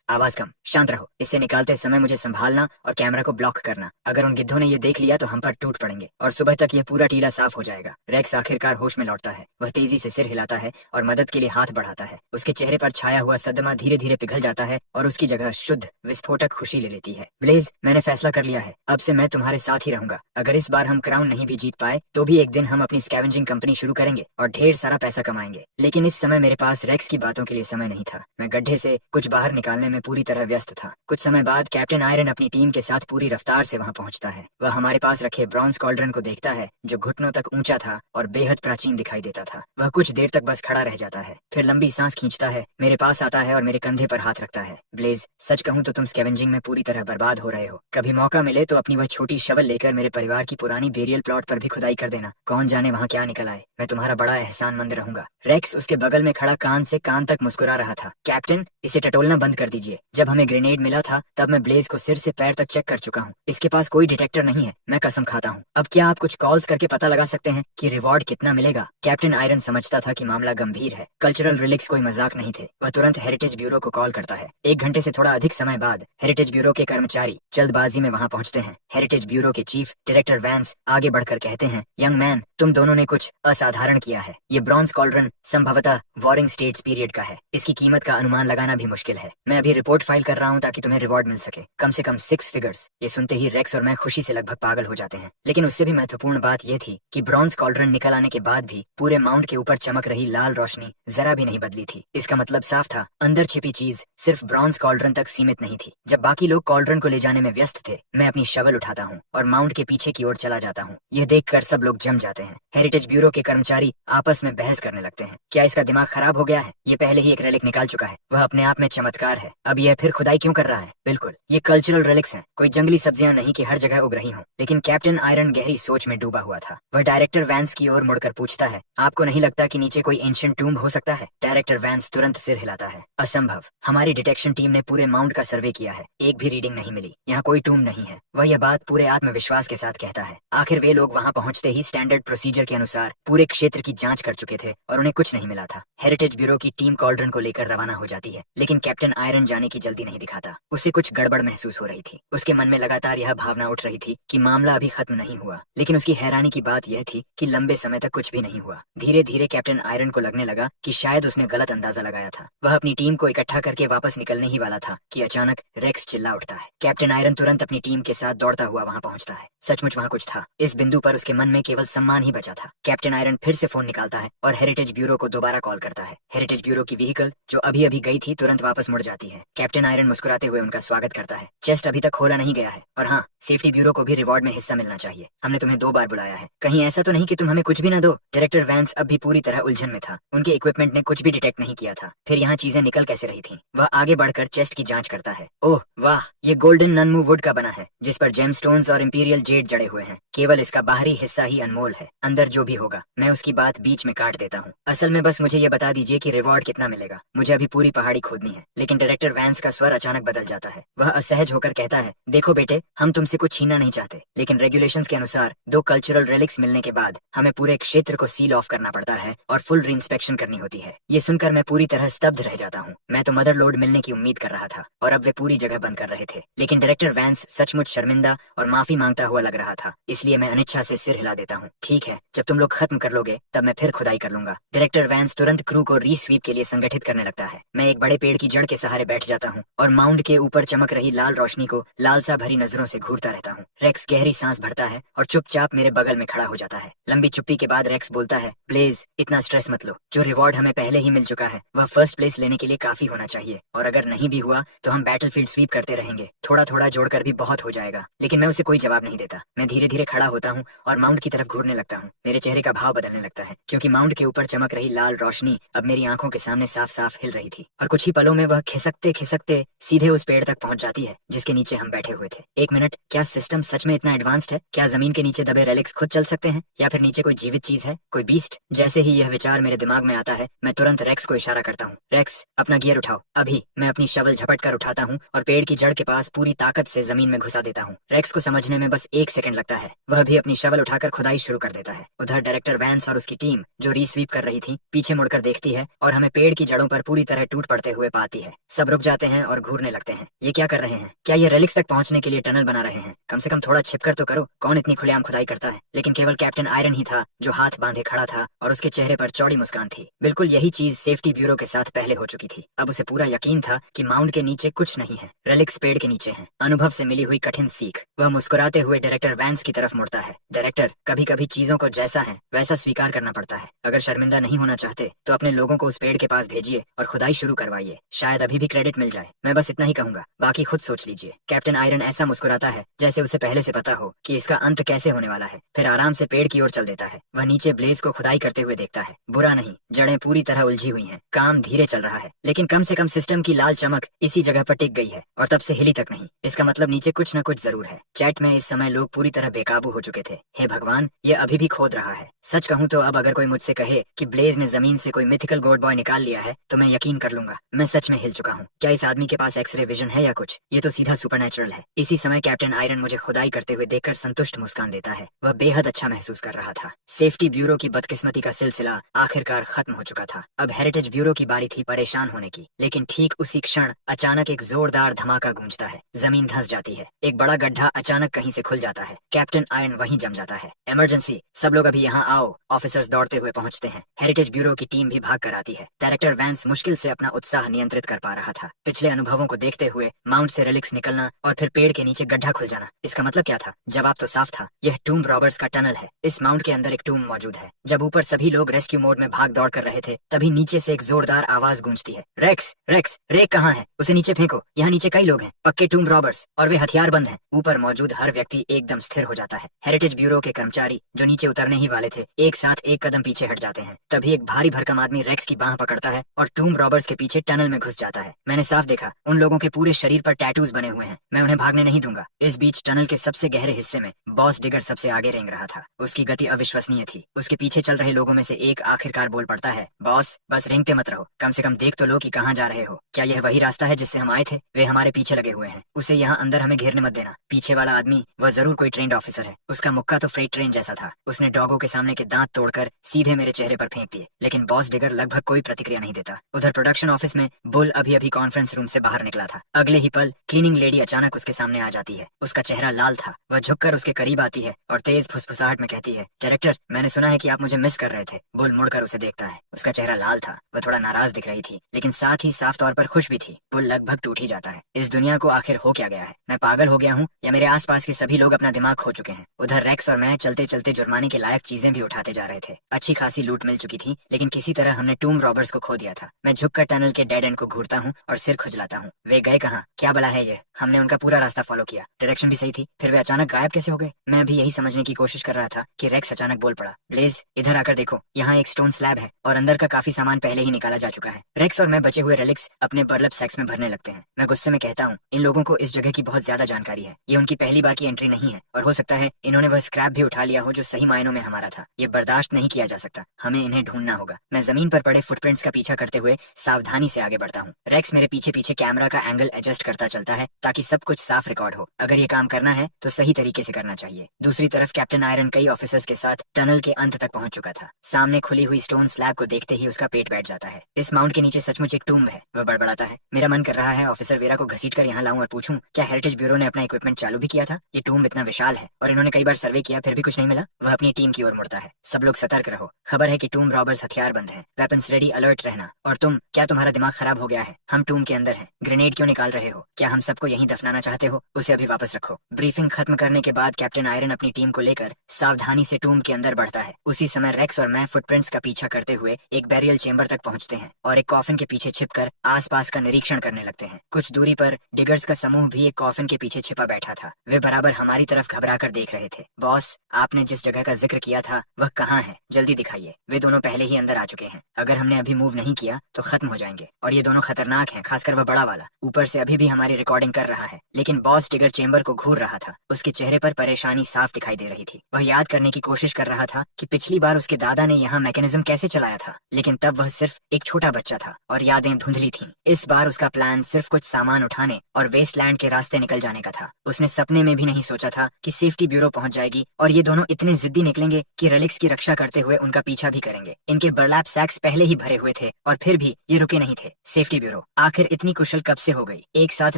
आवाज कम, शांत रहो। इसे निकालते समय मुझे संभालना और कैमरा को ब्लॉक करना। अगर उन गिद्धों ने ये देख लिया तो हम पर टूट पड़ेंगे और सुबह तक ये पूरा टीला साफ हो जाएगा। रेक्स आखिरकार होश में लौटता है। वह तेजी से सिर हिलाता है और मदद के लिए हाथ बढ़ाता है। उसके चेहरे पर छाया हुआ सदमा धीरे धीरे पिघल जाता है और उसकी जगह शुद्ध विस्फोटक खुशी ले लेती है। ब्लेज, मैंने फैसला कर लिया है, अब से मैं तुम्हारे साथ ही रहूंगा। अगर इस बार हम क्राउन नहीं भी जीत पाए तो भी एक दिन हम अपनी स्कैवेंजिंग कंपनी शुरू करेंगे और ढेर सारा पैसा कमाएंगे। लेकिन इस समय मेरे पास रेक्स की बातों के लिए समय नहीं था। मैं गड्ढे से कुछ बाहर निकालने में पूरी तरह व्यस्त था। कुछ समय बाद कैप्टन आयरन अपनी टीम के साथ पूरी रफ्तार से वहां पहुंचता है। वह हमारे पास रखे ब्रॉन्ज कॉल्ड्रन को देखता है जो घुटनों तक ऊंचा था और बेहद प्राचीन दिखाई देता था। वह कुछ देर तक बस खड़ा रह जाता है, फिर लंबी सांस खींचता है, मेरे पास आता है और मेरे कंधे पर हाथ रखता है। ब्लेज, सच कहूं तो तुम स्कैवेंजिंग में पूरी तरह बर्बाद हो रहे हो। कभी मौका मिले तो अपनी वह छोटी शवल लेकर मेरे परिवार की पुरानी बेरियल प्लॉट पर भी खुदाई कर देना। कौन जाने वहाँ क्या निकल आए। मैं तुम्हारा बड़ा एहसानमंद रहूंगा। रेक्स उसके बगल में खड़ा कान से कान तक मुस्कुरा रहा था। कैप्टन, इसे टटोलना बंद कर दीजिए। जब हमें ग्रेनेड मिला था तब मैं ब्लेज को सिर से पैर तक चेक कर चुका हूँ। इसके पास कोई डिटेक्टर नहीं है, मैं कसम खाता हूँ। अब क्या आप कुछ कॉल्स करके पता लगा सकते हैं कि रिवॉर्ड कितना मिलेगा? कैप्टन आयरन समझता था कि मामला गंभीर है। कल्चरल रिलिक्स कोई मजाक नहीं थे। वह तुरंत हेरिटेज ब्यूरो को कॉल करता है। 1 घंटे से थोड़ा अधिक समय बाद हेरिटेज ब्यूरो के कर्मचारी जल्दबाजी में वहाँ पहुँचते हैं। हेरिटेज ब्यूरो के चीफ डायरेक्टर वैंस आगे बढ़कर कहते हैं, यंग मैन, तुम दोनों ने कुछ असाधारण किया है। ये ब्रॉन्ज कॉल्ड्रन संभवतः वॉरिंग स्टेट्स पीरियड का है। इसकी कीमत का अनुमान लगाना भी मुश्किल है। मैं अभी रिपोर्ट फाइल कर रहा हूँ ताकि तुम्हें रिवॉर्ड मिल सके, कम से कम 6 फिगर्स। ये सुनते ही रेक्स और मैं खुशी से लगभग लगभग पागल हो जाते हैं। लेकिन उससे भी महत्वपूर्ण बात यह थी कि ब्रॉन्ज कॉल्ड्रन निकल आने के बाद भी पूरे माउंट के ऊपर चमक रही लाल रोशनी जरा भी नहीं बदली थी। इसका मतलब साफ था, अंदर छिपी चीज सिर्फ ब्रॉन्ज कॉल्ड्रन तक सीमित नहीं थी। जब बाकी लोग कॉल्ड्रन को ले जाने में व्यस्त थे, मैं अपनी शवल उठाता हूँ और माउंट के पीछे की ओर चला जाता हूँ। यह देखकर सब लोग जम जाते हैं। हेरिटेज ब्यूरो के कर्मचारी आपस में बहस करने लगते हैं। क्या इसका दिमाग खराब हो गया है? ये पहले ही एक रेलिक निकाल चुका है, वह अपने आप में चमत्कार है। अब यह फिर खुदाई क्यों कर रहा है? बिल्कुल, ये कल्चरल रेलिक्स हैं, कोई जंगली सब्जियां नहीं कि हर जगह उग रही हों। लेकिन कैप्टन आयरन गहरी सोच में डूबा हुआ था। वह डायरेक्टर वैंस की ओर मुड़कर पूछता है, आपको नहीं लगता कि नीचे कोई एंशिएंट टूम्ब हो सकता है? डायरेक्टर वैंस तुरंत सिर हिलाता है, असंभव। हमारी डिटेक्शन टीम ने पूरे माउंट का सर्वे किया है, एक भी रीडिंग नहीं मिली। यहाँ कोई टूम्ब नहीं है। वह यह बात पूरे आत्मविश्वास के साथ कहता है। आखिर वे लोग वहाँ पहुँचते ही स्टैंडर्ड प्रोसीजर के अनुसार पूरे क्षेत्र की जांच कर चुके थे और उन्हें कुछ नहीं मिला था। हेरिटेज ब्यूरो की टीम कॉल्ड्रन को लेकर रवाना हो जाती है, लेकिन कैप्टन आयरन जाने की जल्दी नहीं दिखाता। उसे कुछ गड़बड़ महसूस हो रही थी। उसके मन में लगातार यह भावना उठ रही थी कि मामला अभी खत्म नहीं हुआ। लेकिन उसकी हैरानी की बात यह थी कि लंबे समय तक कुछ भी नहीं हुआ। धीरे धीरे कैप्टन आयरन को लगने लगा कि शायद उसने गलत अंदाजा लगाया था। वह अपनी टीम को इकट्ठा करके वापस निकलने ही वाला था कि अचानक रेक्स चिल्ला उठता है। कैप्टन आयरन तुरंत अपनी टीम के साथ दौड़ता हुआ वहाँ पहुँचता है। सचमुच वहाँ कुछ था। इस बिंदु पर उसके मन में केवल सम्मान ही बचा था। कैप्टन आयरन फिर से फोन निकालता है और हेरिटेज ब्यूरो को दोबारा कॉल करता है। हेरिटेज ब्यूरो की व्हीकल जो अभी अभी गई थी तुरंत वापस मुड़ जाती है। कैप्टन आयरन मुस्कुराते हुए उनका स्वागत करता है। चेस्ट अभी तक खोला नहीं गया है, और हाँ, सेफ्टी ब्यूरो को भी रिवॉर्ड में हिस्सा मिलना चाहिए। हमने तुम्हें 2 बार बुलाया है, कहीं ऐसा तो नहीं कि तुम हमें कुछ भी न दो? डायरेक्टर वैंस अब भी पूरी तरह उलझन में था। उनके इक्विपमेंट ने कुछ भी डिटेक्ट नहीं किया था। फिर यहाँ चीजें निकल कैसे रही थी? वह आगे बढ़कर चेस्ट की जांच करता है। ओह वाह, ये गोल्डन ननमू वुड का बना है, जिस पर जेमस्टोन्स और इंपीरियल जेड जड़े हुए हैं। केवल इसका बाहरी हिस्सा ही अनमोल है, अंदर जो भी होगा। मैं उसकी बात बीच में काट देता हूँ। असल में बस मुझे ये बता दीजिए कि रिवॉर्ड कितना मिलेगा। मुझे अभी पूरी पहाड़ी खोदनी है। लेकिन डायरेक्टर वैंस का स्वर अचानक बदल जाता है। वह असहज होकर कहता है, देखो बेटे, हम तुमसे कुछ छीनना नहीं चाहते, लेकिन रेगुलेशंस के अनुसार 2 कल्चरल रेलिक्स मिलने के बाद हमें पूरे क्षेत्र को सील ऑफ करना पड़ता है और फुल रीइंस्पेक्शन करनी होती है। ये सुनकर मैं पूरी तरह स्तब्ध रह जाता हूँ। मैं तो मदर लोड मिलने की उम्मीद कर रहा था और अब वे पूरी जगह बंद कर रहे थे। लेकिन डायरेक्टर वैंस सचमुच शर्मिंदा और माफी मांगता हुआ लग रहा था, इसलिए मैं अनिच्छा से सिर हिला देता हूँ। ठीक है, जब तुम लोग खत्म कर लोगे तब मैं फिर खुदाई कर लूंगा। डायरेक्टर वैंस तुरंत क्रू को रीस्वीप के लिए संगठित करने लगता है। मैं एक बड़े पेड़ की जड़ के सहारे बैठ जाता हूँ और माउंट के ऊपर चमक रही लाल रोशनी को लालसा भरी नजरों से घूरता रहता हूँ। रेक्स गहरी सांस भरता है और चुपचाप मेरे बगल में खड़ा हो जाता है। लंबी चुप्पी के बाद रेक्स बोलता है, ब्लेज, इतना स्ट्रेस मत लो। जो रिवॉर्ड हमें पहले ही मिल चुका है वह फर्स्ट प्लेस लेने के लिए काफी होना चाहिए, और अगर नहीं भी हुआ तो हम बैटलफील्ड स्वीप करते रहेंगे। थोड़ा थोड़ा जोड़कर भी बहुत हो जाएगा। लेकिन मैं उसे कोई जवाब नहीं देता। मैं धीरे धीरे खड़ा होता हूँ और माउंट की तरफ घूरने लगता हूँ। मेरे चेहरे का भाव बदलने लगता है, क्योंकि माउंट के ऊपर चमक रही लाल रोशनी अब मेरी आंखों के सामने साफ साफ हिल रही थी। और कुछ ही पलों में वह खिसकते खिसकते सीधे उस पेड़ तक पहुंच जाती है जिसके नीचे हम बैठे हुए थे। एक मिनट, क्या सिस्टम सच में इतना एडवांस्ड है? क्या जमीन के नीचे दबे रेलिक्स खुद चल सकते हैं, या फिर नीचे कोई जीवित चीज है, कोई बीस्ट? जैसे ही यह विचार मेरे दिमाग में आता है, मैं तुरंत रेक्स को इशारा करता हूँ, रेक्स, अपना गियर उठाओ अभी। मैं अपनी शवल झपट कर उठाता हूँ और पेड़ की जड़ के पास पूरी ताकत से जमीन में घुसा देता हूँ। रेक्स को समझने में बस 1 सेकंड लगता है। वह भी अपनी शवल उठाकर खुदाई शुरू कर देता है। उधर डायरेक्टर वैंस और उसकी टीम जो रीस्वीप कर रही थी पीछे मुड़कर देखती है और हमें पेड़ की जड़ों पर पूरी तरह टूट पड़ते हुए पाती है। सब रुक जाते हैं और घूरने लगते हैं। ये क्या कर रहे हैं? क्या ये रेलिक्स तक पहुंचने के लिए टनल बना रहे हैं? कम से कम थोड़ा छिपकर तो करो। कौन इतनी खुलेआम खुदाई करता है? लेकिन केवल कैप्टन आयरन ही था जो हाथ बांधे खड़ा था और उसके चेहरे पर चौड़ी मुस्कान थी। बिल्कुल यही चीज सेफ्टी ब्यूरो के साथ पहले हो चुकी थी। अब उसे पूरा यकीन था कि माउंट के नीचे कुछ नहीं है, रेलिक्स पेड़ के नीचे हैं। अनुभव से मिली हुई कठिन सीख। वह मुस्कुराते हुए डायरेक्टर वैंस की तरफ मुड़ता है। डायरेक्टर, कभी कभी चीजों को जैसा है वैसा स्वीकार करना पड़ता है। अगर शर्मिंदा नहीं होना चाहते तो अपने लोगों को उस पेड़ के पास भेजिए और खुदाई शुरू करवाइए। शायद अभी भी क्रेडिट मिल जाए। मैं बस इतना ही कहूंगा, बाकी खुद सोच लीजिए। कैप्टन आयरन ऐसा मुस्कुराता है जैसे उसे पहले से पता हो कि इसका अंत कैसे होने वाला है। फिर आराम से पेड़ की ओर चल देता है। वह नीचे ब्लेज को खुदाई करते हुए देखता है। बुरा नहीं, जड़ें पूरी तरह उलझी हुई हैं, काम धीरे चल रहा है, लेकिन कम से कम सिस्टम की लाल चमक इसी जगह पर टिक गई है और तब से हिली तक नहीं। इसका मतलब नीचे कुछ न कुछ जरूर है। चैट में इस समय लोग पूरी तरह बेकाबू हो चुके थे। हे भगवान, ये अभी भी खोद रहा है। सच कहूँ तो अब अगर कोई मुझसे कहे कि ब्लेज ने जमीन से कोई मिथिकल गॉड बॉय निकाल लिया है तो मैं यकीन कर लूंगा। मैं सच में हिल चुका हूँ। क्या इस आदमी के पास एक्सरे विजन है या कुछ? ये तो सीधा सुपरनैचुरल है। इसी समय कैप्टन आयरन मुझे खुदाई करते हुए देखकर संतुष्ट मुस्कान देता है। वह बेहद अच्छा महसूस कर रहा था। सेफ्टी ब्यूरो की बदकिस्मती का सिलसिला आखिरकार खत्म हो चुका था। अब हेरिटेज ब्यूरो की बारी थी परेशान होने की। लेकिन ठीक उसी क्षण अचानक एक जोरदार धमाका गूंजता है। जमीन धंस जाती है। एक बड़ा गड्ढा अचानक कहीं से खुल जाता है। कैप्टन आयरन वहीं जम जाता है। इमरजेंसी, सब लोग अभी यहाँ आओ। ऑफिसर्स दौड़ते हुए पहुंचते हैं। हेरिटेज ब्यूरो की टीम भी भाग कर आती है। डायरेक्टर वैंस मुश्किल से अपना उत्साह नियंत्रित कर पा रहा था। पिछले अनुभवों को देखते हुए माउंट से रेलिक्स निकलना और फिर पेड़ के नीचे गड्ढा खुल जाना, इसका मतलब क्या था? जवाब तो साफ था, यह टूम्ब रॉबर्स का टनल है। इस माउंट के अंदर एक टूम्ब मौजूद है। जब ऊपर सभी लोग रेस्क्यू मोड में भाग दौड़ कर रहे थे, तभी नीचे से एक जोरदार आवाज गूंजती है, रेक्स रेक्स, रेक कहाँ है? उसे नीचे फेंको, यहाँ नीचे कई लोग हैं, पक्के टूम्ब रॉबर्स, और वे हथियारबंद हैं। ऊपर मौजूद हर व्यक्ति एकदम स्थिर हो जाता है। हेरिटेज ब्यूरो के कर्मचारी जो नीचे उतरने ही वाले थे, एक साथ एक कदम पीछे हट जाते हैं। तभी एक भारी भरकम आदमी रेक्स की बांह पकड़ता है और टूम्ब रॉबर्स के पीछे टनल में घुस जाता है। मैंने साफ देखा, उन लोगों के पूरे शरीर पर टैटूज बने हुए हैं। मैं उन्हें भागने नहीं दूंगा। इस बीच टनल के सबसे गहरे हिस्से में बॉस डिगर सबसे आगे रेंग रहा था। उसकी गति अविश्वसनीय थी। उसके पीछे चल रहे लोगों में से एक आखिरकार बोल पड़ता है, बॉस बस रेंगते मत रहो, कम से कम देख तो लो कि कहाँ जा रहे हो। क्या यह वही रास्ता है जिससे हम आए थे? वे हमारे पीछे लगे हुए हैं, उसे यहाँ अंदर हमें घेरने मत देना। पीछे वाला आदमी वह जरूर कोई ट्रेंड ऑफिसर है। उसका मुक्का तो फ्रेट ट्रेन जैसा था। उसने डॉगों के सामने के दांत तोड़कर सीधे मेरे चेहरे पर फेंक दिए, लेकिन बॉस डिगर लगभग कोई प्रतिक्रिया नहीं देता। उधर प्रोडक्शन ऑफिस में बुल अभी अभी कॉन्फ्रेंस रूम से बाहर निकला था। अगले ही पल क्लीनिंग लेडी अचानक उसके सामने आ जाती है। उसका चेहरा लाल था। वह झुककर उसके करीब आती है और तेज फुसफुसाहट में कहती है, डायरेक्टर, मैंने सुना है कि आप मुझे मिस कर रहे थे। बुल मुड़कर उसे देखता है। उसका चेहरा लाल था। वह थोड़ा नाराज दिख रही थी, लेकिन साथ ही साफ तौर पर खुश भी थी। बुल लगभग टूट ही जाता है। इस दुनिया को आखिर हो क्या गया है? मैं पागल हो गया हूँ या मेरे आसपास के सभी लोग अपना दिमाग खो चुके हैं? उधर रेक्स और मैं चलते चलते जुर्माने के लायक चीजें भी उठाते जा रहे थे। अच्छी खासी लूट मिल चुकी थी, लेकिन किसी तरह हमने टूम्ब रॉबर्स को खो दिया था। मैं झुककर टनल के डेड एंड को घूरता हूँ और सिर खुजलाता हूँ। वे गए कहाँ? क्या बला है ये? हमने उनका पूरा रास्ता फॉलो किया, डायरेक्शन भी सही थी, फिर वे अचानक गायब कैसे हो गए? मैं अभी यही समझने की कोशिश कर रहा था कि रेक्स अचानक बोल पड़ा, ब्लेज इधर आकर देखो, यहाँ एक स्टोन स्लैब है और अंदर का काफी सामान पहले ही निकाला जा चुका है। रेक्स और मैं बचे हुए रेलिक्स अपने बर्लप सैक्स में भरने लगते हैं। मैं गुस्से में कहता हूँ, इन लोगों को इस जगह की बहुत ज्यादा जानकारी है। ये उनकी पहली बार की एंट्री नहीं है और हो सकता है इन्होंने वह स्क्रैप भी उठा लिया हो जो सही मायनों में हमारा था। ये बर्दाश्त नहीं किया जा सकता। हमें इन्हें ढूंढना होगा। मैं जमीन पर पड़े फुटप्रिंट्स का पीछा करते हुए सावधानी से आगे बढ़ता हूँ। रेक्स मेरे पीछे पीछे कैमरा का एंगल एडजस्ट करता चलता है ताकि सब कुछ साफ रिकॉर्ड हो। अगर ये काम करना है तो सही तरीके से करना चाहिए। दूसरी तरफ कैप्टन आयरन कई ऑफिसर्स के साथ टनल के अंत तक पहुंच चुका था। सामने खुली हुई स्टोन स्लैब को देखते ही उसका पेट बैठ जाता है। इस माउंट के नीचे सचमुच एक टूम्ब है। वह बड़बड़ाता है, मेरा मन कर रहा है ऑफिसर वेरा को घसीट कर यहाँ लाऊं और पूछूं, क्या हेरिटेज ब्यूरो ने अपना इक्विपमेंट चालू भी किया था? ये टूम्ब इतना विशाल है और इन्होंने कई बार सर्वे किया, फिर भी कुछ नहीं मिला। वह अपनी टीम की ओर मुड़ता है, सब लोग सतर्क रहो, खबर है कि टूम्ब रॉबर्स हथियारबंद हैं, वेपन्स रेडी, अलर्ट रहना। और तुम, क्या तुम्हारा दिमाग खराब हो गया है? हम टूम्ब के अंदर हैं, ग्रेनेड क्यों निकाल रहे हो? क्या हम सबको यहीं दफनाना चाहते हो? उसे अभी वापस रखो। ब्रीफिंग खत्म करने के बाद कैप्टन आयरन अपनी टीम को लेकर सावधानी से टूम्ब के अंदर बढ़ता है। उसी समय रेक्स और मैं फुटप्रिंट्स का पीछा करते हुए एक बैरियल चेंबर तक पहुंचते हैं और एक कॉफिन के पीछे छिपकर आसपास का निरीक्षण करने लगते हैं। कुछ दूरी पर डिगर्स का समूह भी एक कॉफिन के पीछे छिपा बैठा था। वे बराबर हमारी तरफ घबरा कर देख रहे थे। बॉस, आपने जिस जगह का जिक्र किया था वह कहाँ है? जल्दी दिखाइए। वे दोनों पहले ही अंदर आ चुके हैं। अगर हमने अभी मूव नहीं किया तो खत्म हो जाएंगे। और ये दोनों खतरनाक हैं, खासकर वह बड़ा वाला। ऊपर से अभी भी हमारी रिकॉर्डिंग कर रहा है। लेकिन बॉस डिगर चेंबर को घूर रहा था। उसके चेहरे पर परेशानी साफ दिखाई दे रही थी। वह याद करने की कोशिश कर रहा था कि पिछली बार उसके दादा ने यहाँ मैकेनिज्म कैसे चलाया था, लेकिन तब वह सिर्फ एक छोटा बच्चा था और यादें धुंधली थीं। इस बार उसका प्लान सिर्फ कुछ सामान उठाने और वेस्टलैंड के रास्ते निकल जाने का था। उसने सपने में भी नहीं सोचा था कि सेफ्टी ब्यूरो पहुंच जाएगी और ये दोनों इतने जिद्दी निकलेंगे कि रेलिक्स की रक्षा करते हुए उनका पीछा भी करेंगे। इनके बर्लैप सैक्स पहले ही भरे हुए थे और फिर भी ये रुके नहीं थे। सेफ्टी ब्यूरो आखिर इतनी कुशल कब से हो गई? एक साथ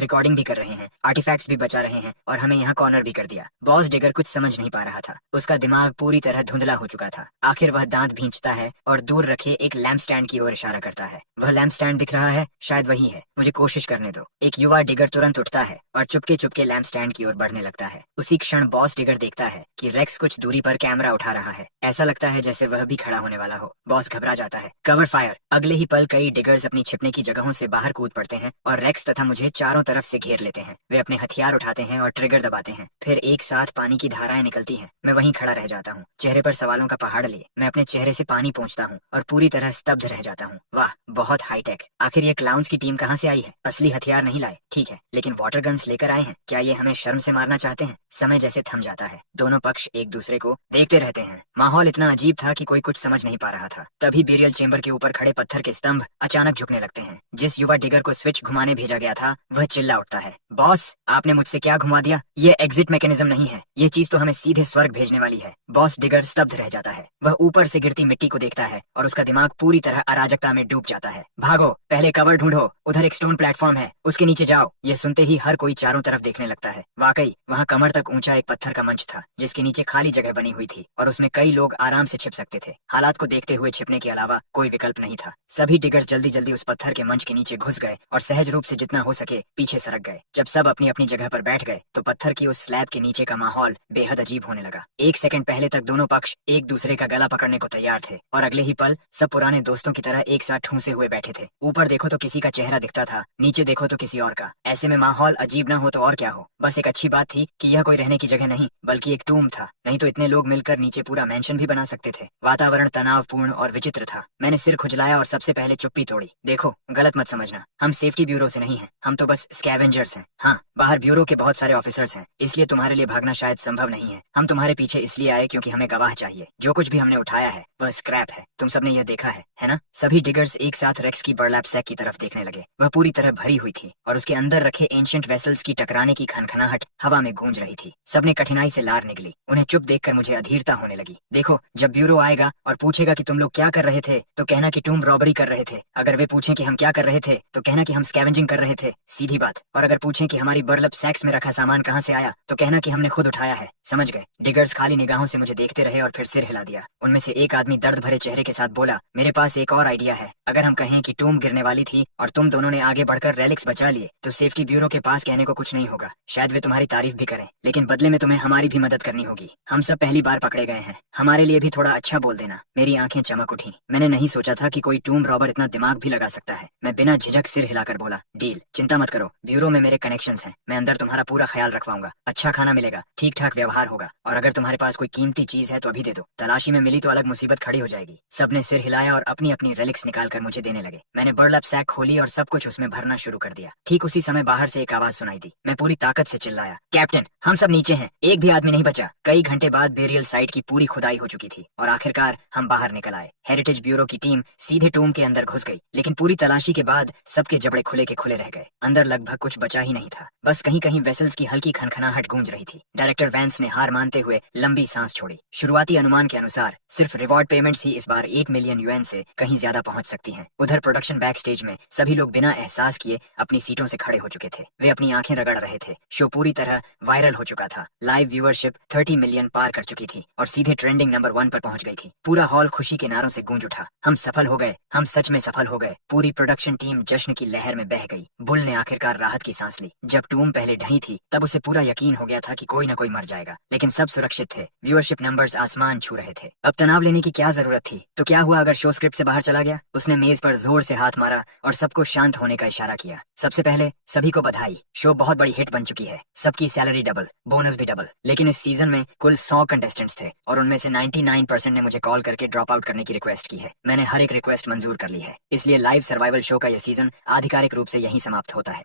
रिकॉर्डिंग भी कर रहे हैं, आर्टिफैक्ट्स भी बचा रहे हैं और हमें यहाँ कॉर्नर भी कर दिया। बॉस डिगर कुछ समझ नहीं पा रहा था। उसका दिमाग पूरी तरह धुंधला हो चुका था। आखिर वह दांत भींचता है और दूर रखे एक लैंप स्टैंड की ओर इशारा करता है। वह लैंप स्टैंड दिख रहा है, शायद वही है। मुझे कोशिश करने दो। एक युवा डिगर तुरंत उठता है और चुपके चुपके लैंप स्टैंड की ओर बढ़ने लगता है। उसी क्षण बॉस डिगर देखता है कि रेक्स कुछ दूरी पर कैमरा उठा रहा है। ऐसा लगता है जैसे वह भी खड़ा होने वाला हो। बॉस घबरा जाता है, कवर फायर। अगले ही पल कई डिगर्स अपनी छिपने की जगहों से बाहर कूद पड़ते हैं और रेक्स तथा मुझे चारों तरफ से घेर लेते हैं। वे अपने हथियार उठाते हैं और ट्रिगर दबाते हैं। फिर एक साथ पानी की धाराएं निकलती हैं। मैं वहीं खड़ा रह जाता हूँ, चेहरे पर सवालों का पहाड़ लिए। मैं अपने चेहरे से पानी पोंछता हूँ और पूरी तरह स्तब्ध रह जाता हूँ। वाह, बहुत हाईटेक। आखिर ये क्लाउन्स की टीम कहाँ से आई है? असली हथियार नहीं लाए, ठीक है, लेकिन वाटर गन्स लेकर आए हैं। क्या ये हमें शर्म से मारना चाहते हैं? समय जैसे थम जाता है। दोनों पक्ष एक दूसरे को देखते रहते हैं। माहौल इतना अजीब था कि कोई कुछ समझ नहीं पा रहा था। तभी बेरियल चेंबर के ऊपर खड़े पत्थर के स्तंभ अचानक झुकने लगते हैं। जिस युवा डिगर को स्विच घुमाने भेजा गया था वह चिल्ला उठता है, बॉस, आपने मुझसे क्या घुमा दिया? ये एग्जिट मैकेनिज्म नहीं है। ये चीज तो हमें सीधे स्वर्ग भेजने वाली है। बॉस डिगर स्तब्ध रह जाता है। वह ऊपर से गिरती मिट्टी को देखता है और उसका दिमाग पूरी तरह अराजकता में डूब जाता है। भागो, पहले कवर ढूंढो। उधर एक स्टोन प्लेटफॉर्म है, उसके नीचे जाओ। ये सुनते ही हर कोई चारों तरफ देखने लगता है। वाकई वहाँ कमर तक ऊंचा एक पत्थर का मंच था जिसके नीचे खाली जगह बनी हुई थी और उसमें कई लोग आराम से छिप सकते थे। हालात को देखते हुए छिपने के अलावा कोई विकल्प नहीं था। सभी डिगर्स जल्दी जल्दी उस पत्थर के मंच के नीचे घुस गए और सहज रूप से जितना हो सके पीछे सरक गए। जब सब अपनी अपनी जगह पर बैठ गए तो पत्थर की उस उस स्लैब के नीचे का माहौल बेहद अजीब होने लगा। एक सेकंड पहले तक दोनों पक्ष एक दूसरे का गला पकड़ने को तैयार थे और अगले ही पल सब पुराने दोस्तों की तरह एक साथ ठूंसे हुए बैठे थे। ऊपर देखो तो किसी का चेहरा दिखता था, नीचे देखो तो किसी और का। ऐसे में माहौल अजीब ना हो तो और क्या हो। बस एक अच्छी बात थी कि यह कोई रहने की जगह नहीं बल्कि एक टूम था, नहीं तो इतने लोग मिलकर नीचे पूरा मेंशन भी बना सकते थे। वातावरण तनावपूर्ण और विचित्र था। मैंने सिर खुजलाया और सबसे पहले चुप्पी तोड़ी। देखो, गलत मत समझना, हम सेफ्टी ब्यूरो से नहीं हैं, हम तो बस स्कैवेंजर्स हैं। हाँ, बाहर ब्यूरो के बहुत सारे ऑफिसर्स हैं, इसलिए तुम्हारे लिए भागना शायद संभव नहीं है। हम तुम्हारे पीछे इसलिए आए क्योंकि हमें गवाह चाहिए। जो कुछ भी हमने उठाया है वह स्क्रैप है, तुम सबने यह देखा है ना? सभी डिगर्स एक साथ रेक्स की बर्लैप सैक की तरफ देखने लगे। वह पूरी तरह भरी हुई थी और उसके अंदर रखे एंशिएंट वेसल्स की टकराने की खनखनाहट हवा में गूंज रही थी। सबने कठिनाई से लार निकली। उन्हें चुप देखकर मुझे अधीरता होने लगी। देखो, जब ब्यूरो आएगा और पूछेगा कि तुम लोग क्या कर रहे थे, तो कहना कि टूम रॉबरी कर रहे थे। अगर वे पूछें कि हम क्या कर रहे थे, तो कहना कि हम स्कैवेंजिंग कर रहे थे, सीधी बात। और अगर पूछें कि हमारी बर्लैप सैक्स में रखा सामान कहाँ से आया, तो कहना कि हमने खुद उठाया है। समझ गए? डिगर्स खाली निगाहों से मुझे देखते रहे और फिर सिर हिला दिया। उनमें से एक आदमी दर्द भरे चेहरे के साथ बोला, मेरे पास एक और आइडिया है। अगर हम कहें कि टूम गिरने वाली थी और तुम दोनों ने आगे बढ़कर रेलिक्स बचा लिए, तो सेफ्टी ब्यूरो के पास कहने को कुछ नहीं होगा। शायद वे तुम्हारी तारीफ भी करें, लेकिन बदले में तुम्हें हमारी भी मदद करनी होगी। हम सब पहली बार पकड़े गए हैं, हमारे लिए भी थोड़ा अच्छा बोल देना। मेरी आंखें चमक उठी। मैंने नहीं सोचा था कि कोई टूम रॉबर इतना दिमाग भी लगा सकता है। मैं बिना झिझक सिर हिलाकर बोला, डील। चिंता मत करो, ब्यूरो में मेरे कनेक्शंस हैं। मैं अंदर तुम्हारा पूरा ख्याल रखवाऊंगा। अच्छा खाना मिलेगा, ठीक ठाक व्यवहार होगा, और अगर तुम्हारे पास कोई कीमती चीज है तो अभी दे दो। तलाशी में मिली तो अलग मुसीबत खड़ी हो जाएगी। सबने सिर हिलाया और अपनी अपनी रेलिक्स निकालकर मुझे देने लगे। मैंने बर्लैप सैक खोली और सब कुछ उसमें भरना शुरू कर दिया। ठीक उसी समय बाहर से एक आवाज सुनाई दी। मैं पूरी ताकत से चिल्लाया, कैप्टन, हम सब नीचे हैं, एक भी आदमी नहीं बचा। कई घंटे बाद बेरियल साइट की पूरी खुदाई हो चुकी थी और आखिरकार हम बाहर निकल आए। हेरिटेज ब्यूरो की टीम सीधे टूम के अंदर घुस गई, लेकिन पूरी तलाशी के बाद सबके जबड़े खुले के खुले रह गए। अंदर लगभग कुछ बचा ही नहीं था, बस कहीं कहीं वेसल्स की हल्की खनखनाहट गूंज रही थी। डायरेक्टर वैंस ने हार मानते हुए लंबी सांस छोड़ी। शुरुआती अनुमान के अनुसार सिर्फ रिवॉर्ड पेमेंट्स ही इस बार 1 मिलियन यूएन से कहीं ज्यादा पहुंच सकती हैं। उधर प्रोडक्शन बैक स्टेज में सभी लोग बिना एहसास किए अपनी सीटों से खड़े हो चुके थे। वे अपनी आंखें रगड़ रहे थे। शो पूरी तरह वायरल हो चुका था। लाइव व्यूअरशिप 30 मिलियन पार कर चुकी थी और सीधे ट्रेंडिंग नंबर 1 पर पहुंच गई थी। पूरा हॉल खुशी के नारों से गूंज उठा। हम सफल हो गए, हम सच में सफल हो गए। पूरी प्रोडक्शन टीम जश्न की लहर में बह गई। बुल ने आखिरकार राहत की सांस ली। जब टूम पहले ढही थी तब उसे पूरा यकीन हो गया था कि कोई न कोई मर जाएगा, लेकिन सब सुरक्षित थे। व्यूअरशिप नंबर्स आसमान छू रहे थे। अब तनाव लेने की क्या जरूरत थी? तो क्या हुआ अगर शो स्क्रिप्ट से बाहर चला गया? उसने मेज पर जोर से हाथ मारा और सबको शांत होने का इशारा किया। सबसे पहले सभी को बधाई, शो बहुत बड़ी हिट बन चुकी है। सबकी सैलरी डबल, बोनस भी डबल। लेकिन इस सीजन में कुल 100 कंटेस्टेंट्स थे और उनमें से 99% ने मुझे कॉल करके ड्रॉप आउट करने की रिक्वेस्ट की है। मैंने हर एक रिक्वेस्ट मंजूर कर ली है, इसलिए लाइव सर्वाइवल शो का यह सीजन आधिकारिक रूप से यहीं समाप्त होता है।